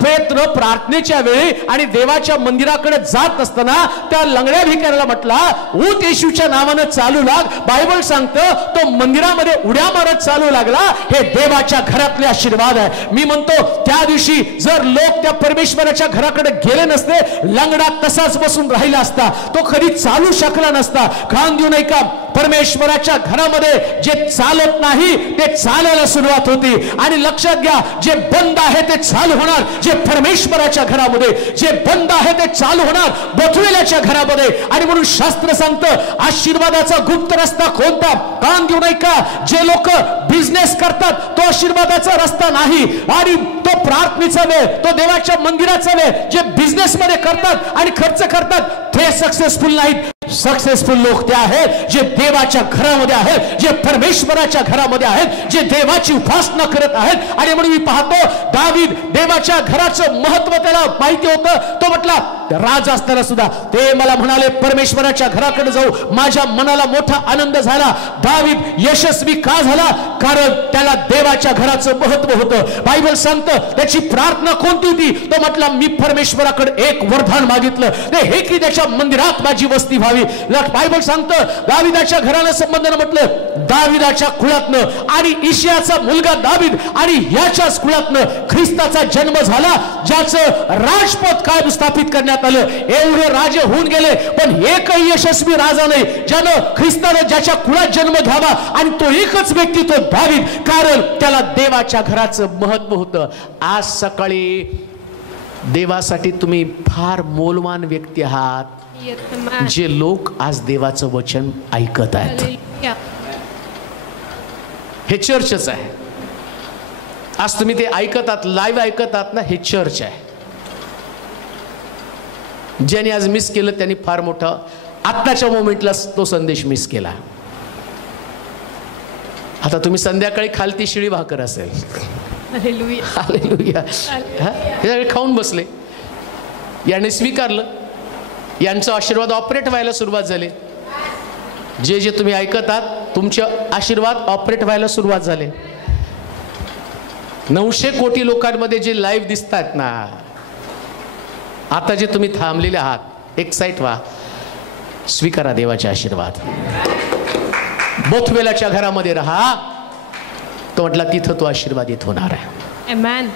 पेत्र प्रार्थनेच्या वेळी आणि देवाच्या मंदिराकडे जात असताना त्या लंगड्या भिकाऱ्याला म्हटला, उठ येशूच्या नावानं चालू लाग. बायबल सांगतं तो मंदिरामध्ये उड्या मारत चालू लागला. हे देवाच्या घरातले आशीर्वाद आहे. मी म्हणतो त्या दिवशी जर लोक त्या परमेश्वराच्या घराकडे गेले नसते, लंगडा तसाच बसून राहिला असता, तो कधी चालू शकला नसता. कान देऊ नये का? परमेश्वराच्या घरामध्ये जे चालत नाही ते चालायला सुरुवात होती. आणि लक्षात घ्या, जे बंद आहे ते चालू होणार. जे परमेश्वराच्या घरामध्ये जे बंद आहे ते चालू होणार बथुवेलाच्या घरामध्ये. आणि म्हणून शास्त्र सांगतं, आशीर्वादाचा गुप्त रस्ता कोणता? कान देऊ नये का? जे लोक बिझनेस करतात तो आशीर्वादाचा रस्ता नाही, आणि तो प्रार्थनेचा वेळ, तो देवाच्या मंदिराचा वेळ जे बिझनेस मध्ये करतात आणि खर्च करतात ते सक्सेसफुल नाहीत. सक्सेसफुल लोक ते आहेत जे देवाच्या घरामध्ये आहेत, जे परमेश्वराच्या घरामध्ये आहेत, जे देवाची उपासना करत आहेत. आणि म्हणून मी पाहतो, दावीद देवाच्या घराचं महत्व त्याला माहिती होतं. तो म्हटला, राजा असताना सुद्धा ते मला म्हणाले परमेश्वराच्या घराकडे जाऊ, माझ्या मनाला मोठा आनंद झाला. दावीद यशस्वी का झाला? कारण त्याला देवाच्या घराचं महत्व होतं. बायबल सांगतं त्याची प्रार्थना कोणती होती? तो म्हटला, मी परमेश्वराकडे एक वरदान मागितलं, ते हे की त्याच्या मंदिरात माझी वस्ती व्हावी. बायबल सांगतं दाविदाच्या घराला संबंधानं म्हटलं, दाविदाच्या कुळातनं आणि इशियाचा मुलगा दावीद आणि याच्याच कुळातनं ख्रिस्ताचा जन्म झाला, ज्याचं राजपद कायम स्थापित करण्यात आलं. एवढे राजे होऊन गेले पण एकही यशस्वी राजा नाही ज्यानं ख्रिस्तानं ज्याच्या कुळात जन्म घ्यावा, आणि तो एकच व्यक्ती तो दावीद, कारण त्याला देवाच्या घराचं महत्व होतं. आज सकाळी देवासाठी तुम्ही फार मौल्यवान व्यक्ती आहात, जे लोक आज देवाचं वचन ऐकत आहेत. हे चर्चच आहे. आज तुम्ही ते ऐकत आहात, लाईव्ह ऐकत आहात ना, हे चर्च आहे. ज्यांनी आज मिस केलं त्यांनी फार मोठा आत्ताच्या मोमेंटला तो संदेश मिस केला. आता तुम्ही संध्याकाळी खालती शिळी भाकर असेल, हालेलुया, हे खाऊन बसले, याने स्वीकारलं, यांचा आशीर्वाद ऑपरेट व्हायला सुरुवात झाली. जे जे तुम्ही ऐकत आहात तुमचे आशीर्वाद ऑपरेट व्हायला सुरुवात झाले. 900 कोटी लोकांमध्ये जे लाईव्ह दिसतात ना, आता जे तुम्ही थांबलेले आहात, एक्साइट व्हा, स्वीकारा देवाचे आशीर्वाद. बोथवेलाच्या घरामध्ये राहा. तो म्हटला तिथं तो आशीर्वाद येत होणार आहे. आमेन.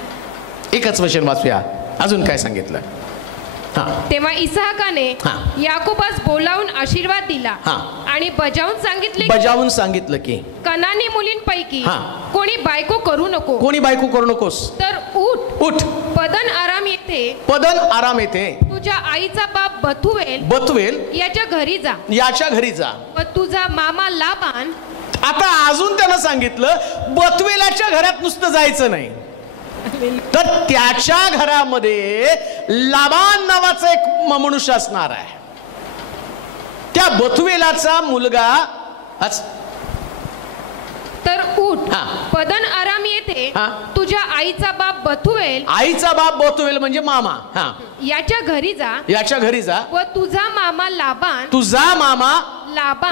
एकच वचन वाचूया, अजून काय सांगितलं? तेव्हा इसहाकाने याकोबास बोलावून आशीर्वाद दिला आणि बजावून सांगितलं की कनानी मुलींपैकी कोणी बायको करू नको, कोणी बायको करू नकोस, तर उठ पदन आराम येते तुझ्या आईचा बाप बथुवेल याच्या घरी जा व तुझा मामा लाबान. आता अजून त्यानं सांगितलं बथुवेलाच्या घरात नुसतं जायचं नाही, तर त्याच्या घरामध्ये लाबान नावाचा एक मनुष्य असणार आहे. त्या बथुवेलाचा मुलगा. तर उठ, पदन आराम येथे तुझ्या आईचा बाप बथुएल, आईचा बाप बथुएल म्हणजे मामा, याच्या घरी जा, याच्या घरी जा, व तुझा मामा लाबान, तुझा मामा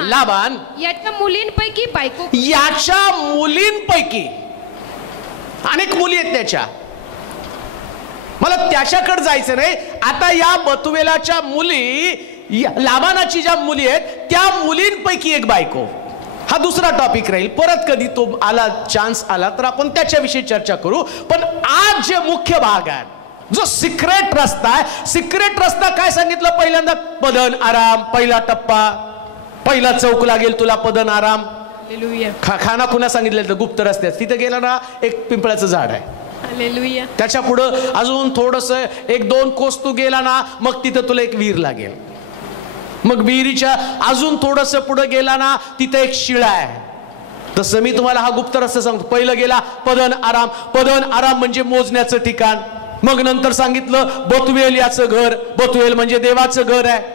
लाबान याच्या मुलींपैकी बायको, याच्या मुलींपैकी अनेक मुली आहेत त्याच्या, मला त्याच्याकडे जायचं नाही. आता या बथुएलाच्या मुली, लाबानाची ज्या मुली आहेत त्या मुलींपैकी एक बायको. हा दुसरा टॉपिक राहील, परत कधी तो आला, चान्स आला तर आपण त्याच्याविषयी चर्चा करू. पण आज जे मुख्य भाग आहे, जो सिक्रेट रस्ता आहे, सिक्रेट रस्ता काय सांगितलं पहिल्यांदा? पदन आराम, पहिला टप्पा, पहिला चौक लागेल तुला पदन आराम. खाना खुना सांगितलं गुप्त रस्त्यात, तिथे गेला ना एक पिंपळाचं झाड आहे, त्याच्या पुढं अजून थोडस 1-2 कोस तू गेला ना, मग तिथं तुला एक विहीर लागेल. मग विहिरीच्या अजून थोडस पुढे गेला ना, तिथे एक शिळा आहे. तसं मी तुम्हाला हा गुप्त रस्ता सांगतो. पहिलं गेला पदन आराम, पदन आराम म्हणजे मोजण्याचं ठिकाण. मग नंतर सांगितलं बथुएल याचं घर, बथुएल म्हणजे देवाचं घर आहे.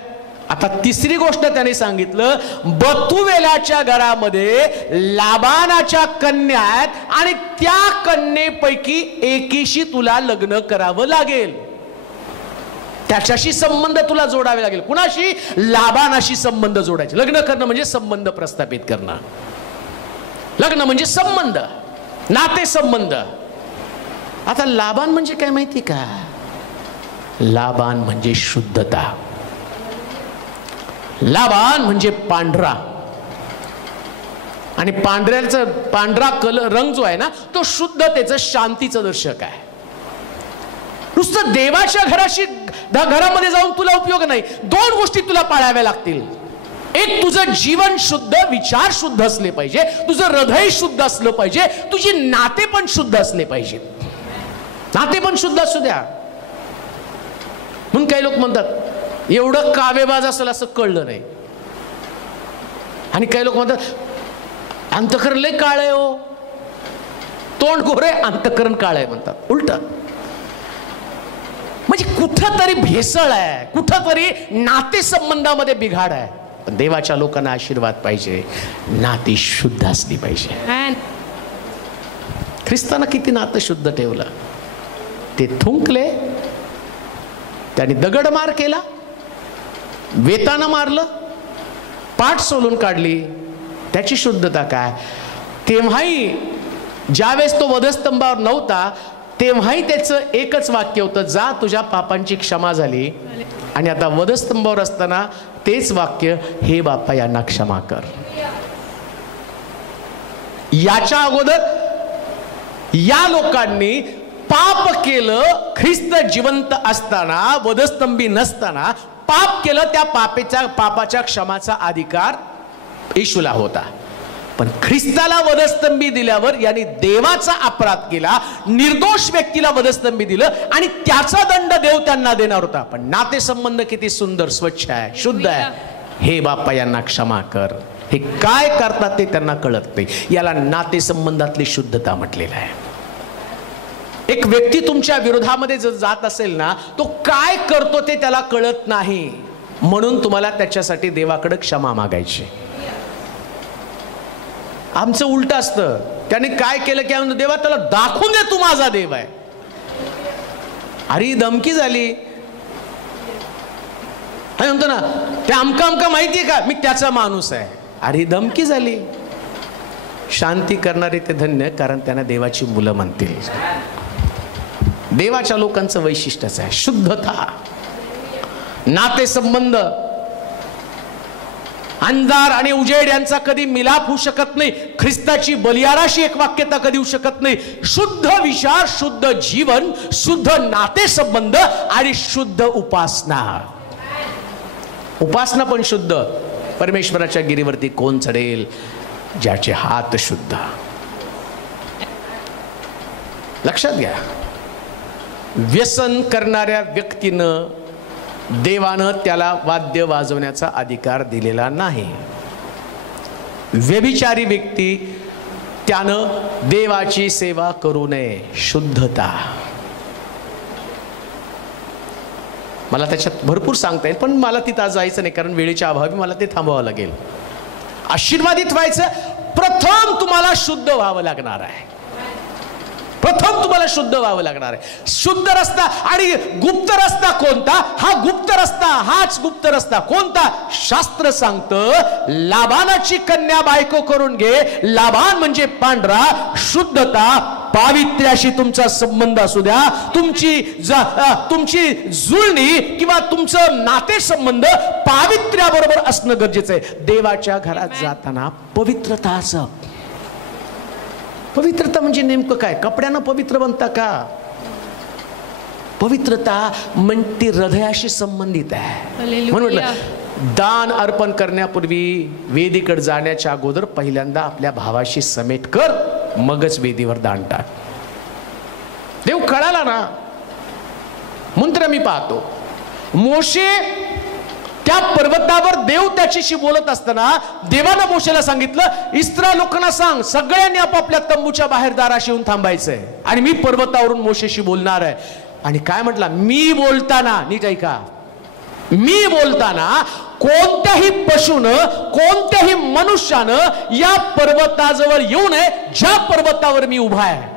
आता तिसरी गोष्ट त्याने सांगितलं, बथुएलाच्या घरामध्ये लाबानाच्या कन्या आहेत आणि त्या कन्येपैकी एकीशी तुला लग्न करावं लागेल, त्याच्याशी संबंध तुला जोडावे लागेल. कुणाशी? लाबानाशी संबंध जोडायचे. लग्न करणं म्हणजे संबंध प्रस्थापित करणं, लग्न म्हणजे संबंध, नाते संबंध. आता लाबान म्हणजे काय माहिती का? लाबान म्हणजे शुद्धता. लाबान म्हणजे पांढरा, आणि पांढरा कलर रंग जो आहे ना, तो शुद्धतेचं, शांतीचं दर्शक आहे. नुसतं देवाच्या घरामध्ये जाऊन तुला उपयोग नाही. 2 गोष्टी तुला पाळाव्या लागतील. एक, तुझं जीवन शुद्ध, विचार शुद्ध असले पाहिजे, तुझं हृदय शुद्ध असलं पाहिजे, तुझी नाते पण शुद्ध असले पाहिजे. नाते पण शुद्ध असू द्या. म्हणून काही लोक म्हणतात एवढं कावेबाज असेल असं कळलं नाही, आणि काही लोक म्हणतात अंतःकरण लय काळ आहे, हो तोंड गोरे अंतःकरण काळ आहे म्हणतात. उलट म्हणजे कुठंतरी भेसळ आहे, कुठंतरी नाते संबंधामध्ये बिघाड आहे. पण देवाच्या लोकांना आशीर्वाद पाहिजे, नाती शुद्ध असली पाहिजे. ख्रिस्तानं किती नातं शुद्ध ठेवलं. ते थुंकले, त्यांनी दगडमार केला, वेतानं मारलं, पाठ सोलून काढली, त्याची शुद्धता काय? तेव्हाही ज्यावेळेस तो वधस्तंभावर नव्हता तेव्हाही त्याचं एकच वाक्य होतं, जा तुझ्या पापांची क्षमा झाली. आणि आता वधस्तंभावर असताना तेच वाक्य, हे बापा यांना क्षमा कर. याच्या अगोदर या लोकांनी पाप केलं, ख्रिस्त जिवंत असताना, वधस्तंभी नसताना पाप केलं. त्या पापाच्या क्षमाचा अधिकार येशूला होता. पण ख्रिस्ताला वधस्तंभी दिल्यावर यांनी देवाचा अपराध केला, निर्दोष व्यक्तीला वधस्तंभी दिलं, आणि त्याचा दंड देव त्यांना देणार होता. पण नातेसंबंध किती सुंदर, स्वच्छ आहे, शुद्ध आहे. हे बाप्पा यांना क्षमा कर. हे काय करतात ते त्यांना कळत नाही. याला नातेसंबंधातली शुद्धता म्हटलेलं आहे. एक व्यक्ती तुमच्या विरोधामध्ये जर जात असेल ना, तो काय करतो ते त्याला कळत नाही, म्हणून तुम्हाला त्याच्यासाठी देवाकडे क्षमा मागायची. आमचं उलट असतं. त्याने काय केलं की आम्ही देवा त्याला दाखवून दे, तू माझा देव आहे. अरे धमकी झाली. म्हणतो ना ते अमका माहितीये का, मी त्याचा माणूस आहे. अरे धमकी झाली. शांती करणारे ते धन्य, कारण त्यांना देवाची मुलं म्हणतील. देवाच्या लोकांचं वैशिष्ट्यच आहे शुद्धता, नातेसंबंध. अंधार आणि उजेड यांचा कधी मिलाप होऊ शकत नाही. ख्रिस्ताची बलियाराशी एक वाक्यता कधी होऊ शकत नाही. शुद्ध विचार, शुद्ध जीवन, शुद्ध नातेसंबंध आणि शुद्ध उपासना. उपासना पण शुद्ध. परमेश्वराच्या गिरीवरती कोण चढेल? ज्याचे हात शुद्ध. लक्षात घ्या, व्यसन करणाऱ्या व्यक्तीनं देवानं त्याला वाद्य वाजवण्याचा अधिकार दिलेला नाही. व्यभिचारी व्यक्ती त्यानं देवाची सेवा करू नये. शुद्धता. मला त्याच्यात भरपूर सांगता येईल, पण मला तिथं जायचं नाही, कारण वेळेच्या अभावी मला ते थांबवावं लागेल. आशीर्वादित व्हायचं, प्रथम तुम्हाला शुद्ध व्हावं लागणार आहे. प्रथम तुम्हाला शुद्ध व्हावं लागणार आहे. शुद्ध रस्ता आणि गुप्त रस्ता कोणता? हा गुप्त रस्ता, हाच गुप्त रस्ता कोणता? शास्त्र सांगतं लाबानाची कन्या बायको करून घे. लाबान म्हणजे पांढरा, शुद्धता, पावित्र्याशी तुमचा संबंध असू द्या. तुमची जुळणी किंवा तुमचं नाते संबंध पावित्र्याबरोबर असणं गरजेचं आहे. देवाच्या घरात जाताना पवित्रता असं. पवित्रता म्हणजे नेमकं काय? कपड्यानं पवित्र बनता का? पवित्रता म्हणजे ती हृदयाशी संबंधित आहे. म्हणून दान अर्पण करण्यापूर्वी वेदीकडे जाण्याच्या अगोदर पहिल्यांदा आपल्या भावाशी समेट कर, मगच वेदीवर दान टाक. देव कळाला ना. मंत्र मी पाहतो मोशे त्या पर्वतावर देव त्याच्याशी बोलत असताना देवानं मोशेला सांगितलं इस्रायल लोकांना सांग सगळ्यांनी आपापल्या तंबूच्या बाहेर दाराशी येऊन थांबायचंय आणि मी पर्वतावरून मोशेशी बोलणार आहे. आणि काय म्हटला? मी बोलताना, नीट ऐका, मी बोलताना कोणत्याही पशुनं, कोणत्याही मनुष्यानं या पर्वताजवळ येऊ नये ज्या पर्वतावर मी उभा आहे.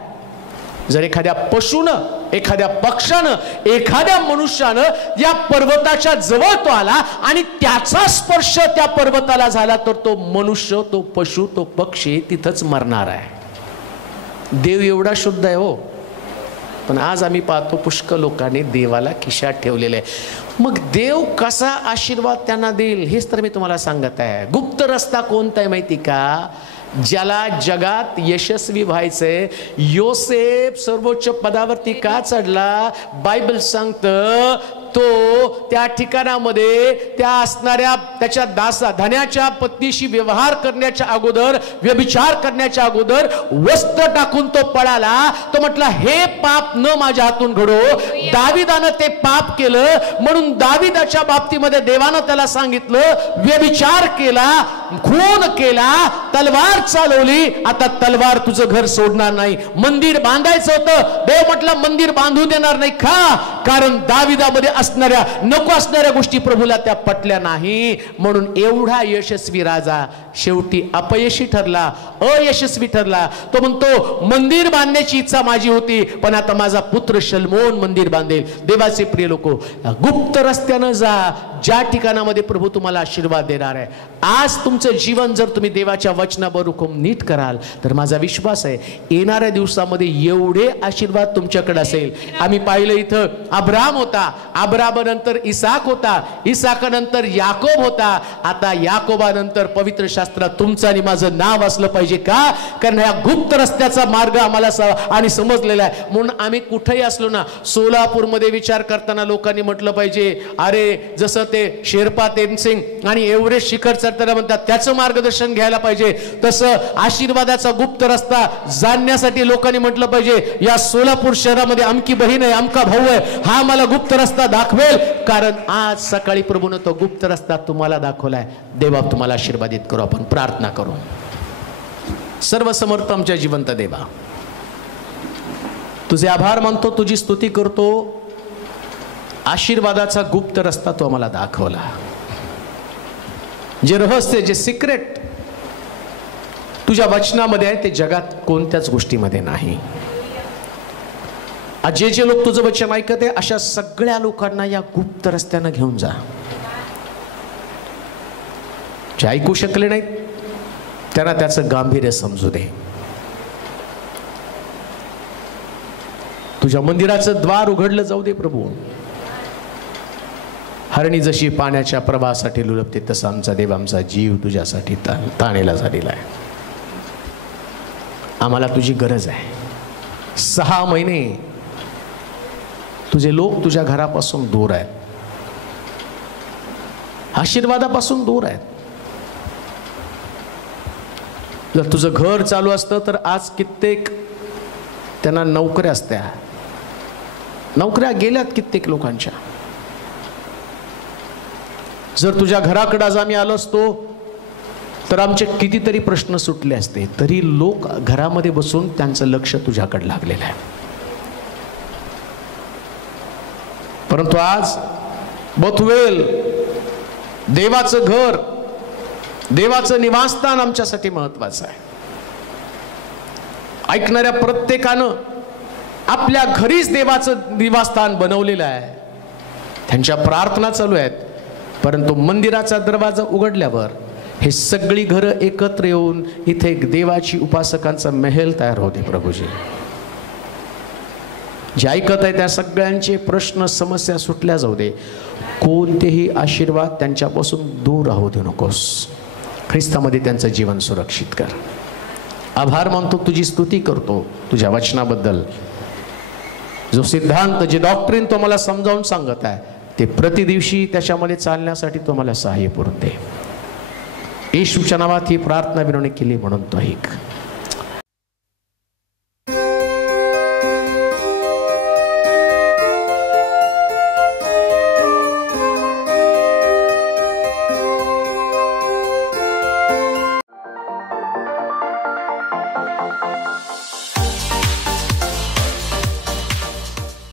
जर एखाद्या पशुनं, एखाद्या पक्षानं, एखाद्या मनुष्यानं या पर्वताच्या जवळ तो आला आणि त्याचा स्पर्श त्या पर्वताला झाला तर तो मनुष्य, तो पशु, तो पक्षी तिथंच मरणार आहे. देव एवढा शुद्ध आहे हो. पण आज आम्ही पाहतो पुष्कळ लोकांनी देवाला खिशात ठेवलेले आहे. मग देव कसा आशीर्वाद त्यांना देईल हेच तर मी तुम्हाला सांगत आहे. गुप्त रस्ता कोणता आहे माहिती का? ज्याला जगात यशस्वी व्हायचंय. योसेफ सर्वोच्च पदावरती का चढला? बायबल सांगतं तो त्या ठिकाणामध्ये त्या असणाऱ्या त्याच्या धन्याच्या पत्नीशी व्यवहार करण्याच्या अगोदर, व्यभिचार करण्याच्या अगोदर वस्त्र टाकून तो पळाला. तो म्हटला हे पाप न माझ्या हातून घडो. दाविदानं ते पाप केलं म्हणून दाविदाच्या बाबतीमध्ये देवानं त्याला सांगितलं व्यभिचार केला, खून केला, तलवार चालवली, आता तलवार तुझं घर सोडणार नाही. मंदिर बांधायचं होतं, देव म्हटलं मंदिर बांधू देणार नाही. का? कारण दाविदामध्ये असणाऱ्या नको असणाऱ्या गोष्टी प्रभूला त्या पटल्या नाही. म्हणून एवढा यशस्वी राजा शेवटी अपयशी ठरला, अयशस्वी ठरला. तो म्हणतो मंदिर बांधण्याची इच्छा माझी होती पण आता माझा पुत्र शलमोन मंदिर बांधेल. देवाचे प्रिय लोक, गुप्त रस्त्यानं जा ज्या ठिकाणामध्ये प्रभू तुम्हाला आशीर्वाद देणार आहे. आज तुमचं जीवन जर तुम्ही देवाच्या वचनावर हुकूम नीट कराल तर माझा विश्वास आहे येणाऱ्या दिवसामध्ये एवढे आशीर्वाद तुमच्याकडे असेल. आम्ही पाहिलं इथं अब्राम होता, अब्रामानंतर इसाक होता, इसाकानंतर याकोब होता, आता याकोबानंतर पवित्र शास्त्रात तुमचं आणि माझं नाव असलं पाहिजे. का? कारण ह्या गुप्त रस्त्याचा मार्ग आम्हाला आणि समजलेला आहे. म्हणून आम्ही कुठेही असलो ना, सोलापूरमध्ये विचार करताना लोकांनी म्हटलं पाहिजे अरे जसं ते शेर्पा तेनसिंग आणि एव्हरेस्ट शिखर चढताना म्हणतात त्याचं मार्गदर्शन घ्यायला पाहिजे, तसं आशीर्वादाचा गुप्त रस्ता जाणण्यासाठी लोकांनी म्हटलं पाहिजे या सोलापूर शहरामध्ये आमकी बहीण आहे, आमका भाऊ आहे, हा मला गुप्त रस्ता दाखवेल. कारण आज सकाळी प्रभूने तो गुप्त रस्ता तुम्हाला दाखवलाय. देवा तुम्हाला आशीर्वादित करू. आपण प्रार्थना करू. सर्वसमर्थ आमच्या जिवंत देवा, तुझे आभार मानतो, तुझी स्तुती करतो. आशीर्वादाचा गुप्त रस्ता तो आम्हाला दाखवला. जे रहस्य, जे सिक्रेट तुझ्या वचनामध्ये आहे ते जगात कोणत्याच गोष्टीमध्ये नाही. जे जे लोक तुझं वचन ऐकत आहे अशा सगळ्या लोकांना या गुप्त रस्त्यानं घेऊन जा. जे ऐकू शकले नाहीत त्यांना त्याचं गांभीर्य समजू दे. तुझ्या मंदिराचं द्वार उघडलं जाऊ दे प्रभू. हरणी जशी पाण्याच्या प्रवाहासाठी लुळपते तसा आमचा देव, आमचा जीव तुझ्यासाठी ताणेला झालेला आहे. आम्हाला तुझी गरज आहे. 6 महिने तुझे लोक तुझ्या घरापासून दूर आहेत, आशीर्वादापासून दूर आहेत. जर तुझं घर चालू असतं तर आज कित्येक त्यांना नोकऱ्या असत्या, नोकऱ्या गेल्यात कित्येक लोकांच्या. जर तुझ्या घराकडे आज आम्ही आलो असतो तर आमचे कितीतरी प्रश्न सुटले असते. तरी लोक घरामध्ये बसून त्यांचं लक्ष तुझ्याकडे लागलेलं आहे. परंतु आज बथुएल देवाचं घर देवाचं निवासस्थान आमच्यासाठी महत्वाचं आहे. ऐकणाऱ्या प्रत्येकानं आपल्या घरीच देवाचं निवासस्थान बनवलेलं आहे. त्यांच्या प्रार्थना चालू आहेत, परंतु मंदिराचा दरवाजा उघडल्यावर हे सगळी घरं एकत्र येऊन इथे एक देवाची उपासकांचा महल तयार होते. प्रभूजी, जे ऐकत आहे त्या सगळ्यांचे प्रश्न समस्या सुटल्या जाऊ दे. कोणतेही आशीर्वाद त्यांच्यापासून दूर राहू दे नकोस. ख्रिस्तामध्ये त्यांचं जीवन सुरक्षित कर. आभार मानतो, तुझी स्तुती करतो तुझ्या वचनाबद्दल. जो सिद्धांत, जे डॉक्ट्रिन तो मला समजावून सांगत आहे, ते प्रतिदिवशी त्याच्यामध्ये चालण्यासाठी तो मला सहाय्य पुरवते. येशूच्या नावात ही प्रार्थना विनवणी केली म्हणून तो ऐक.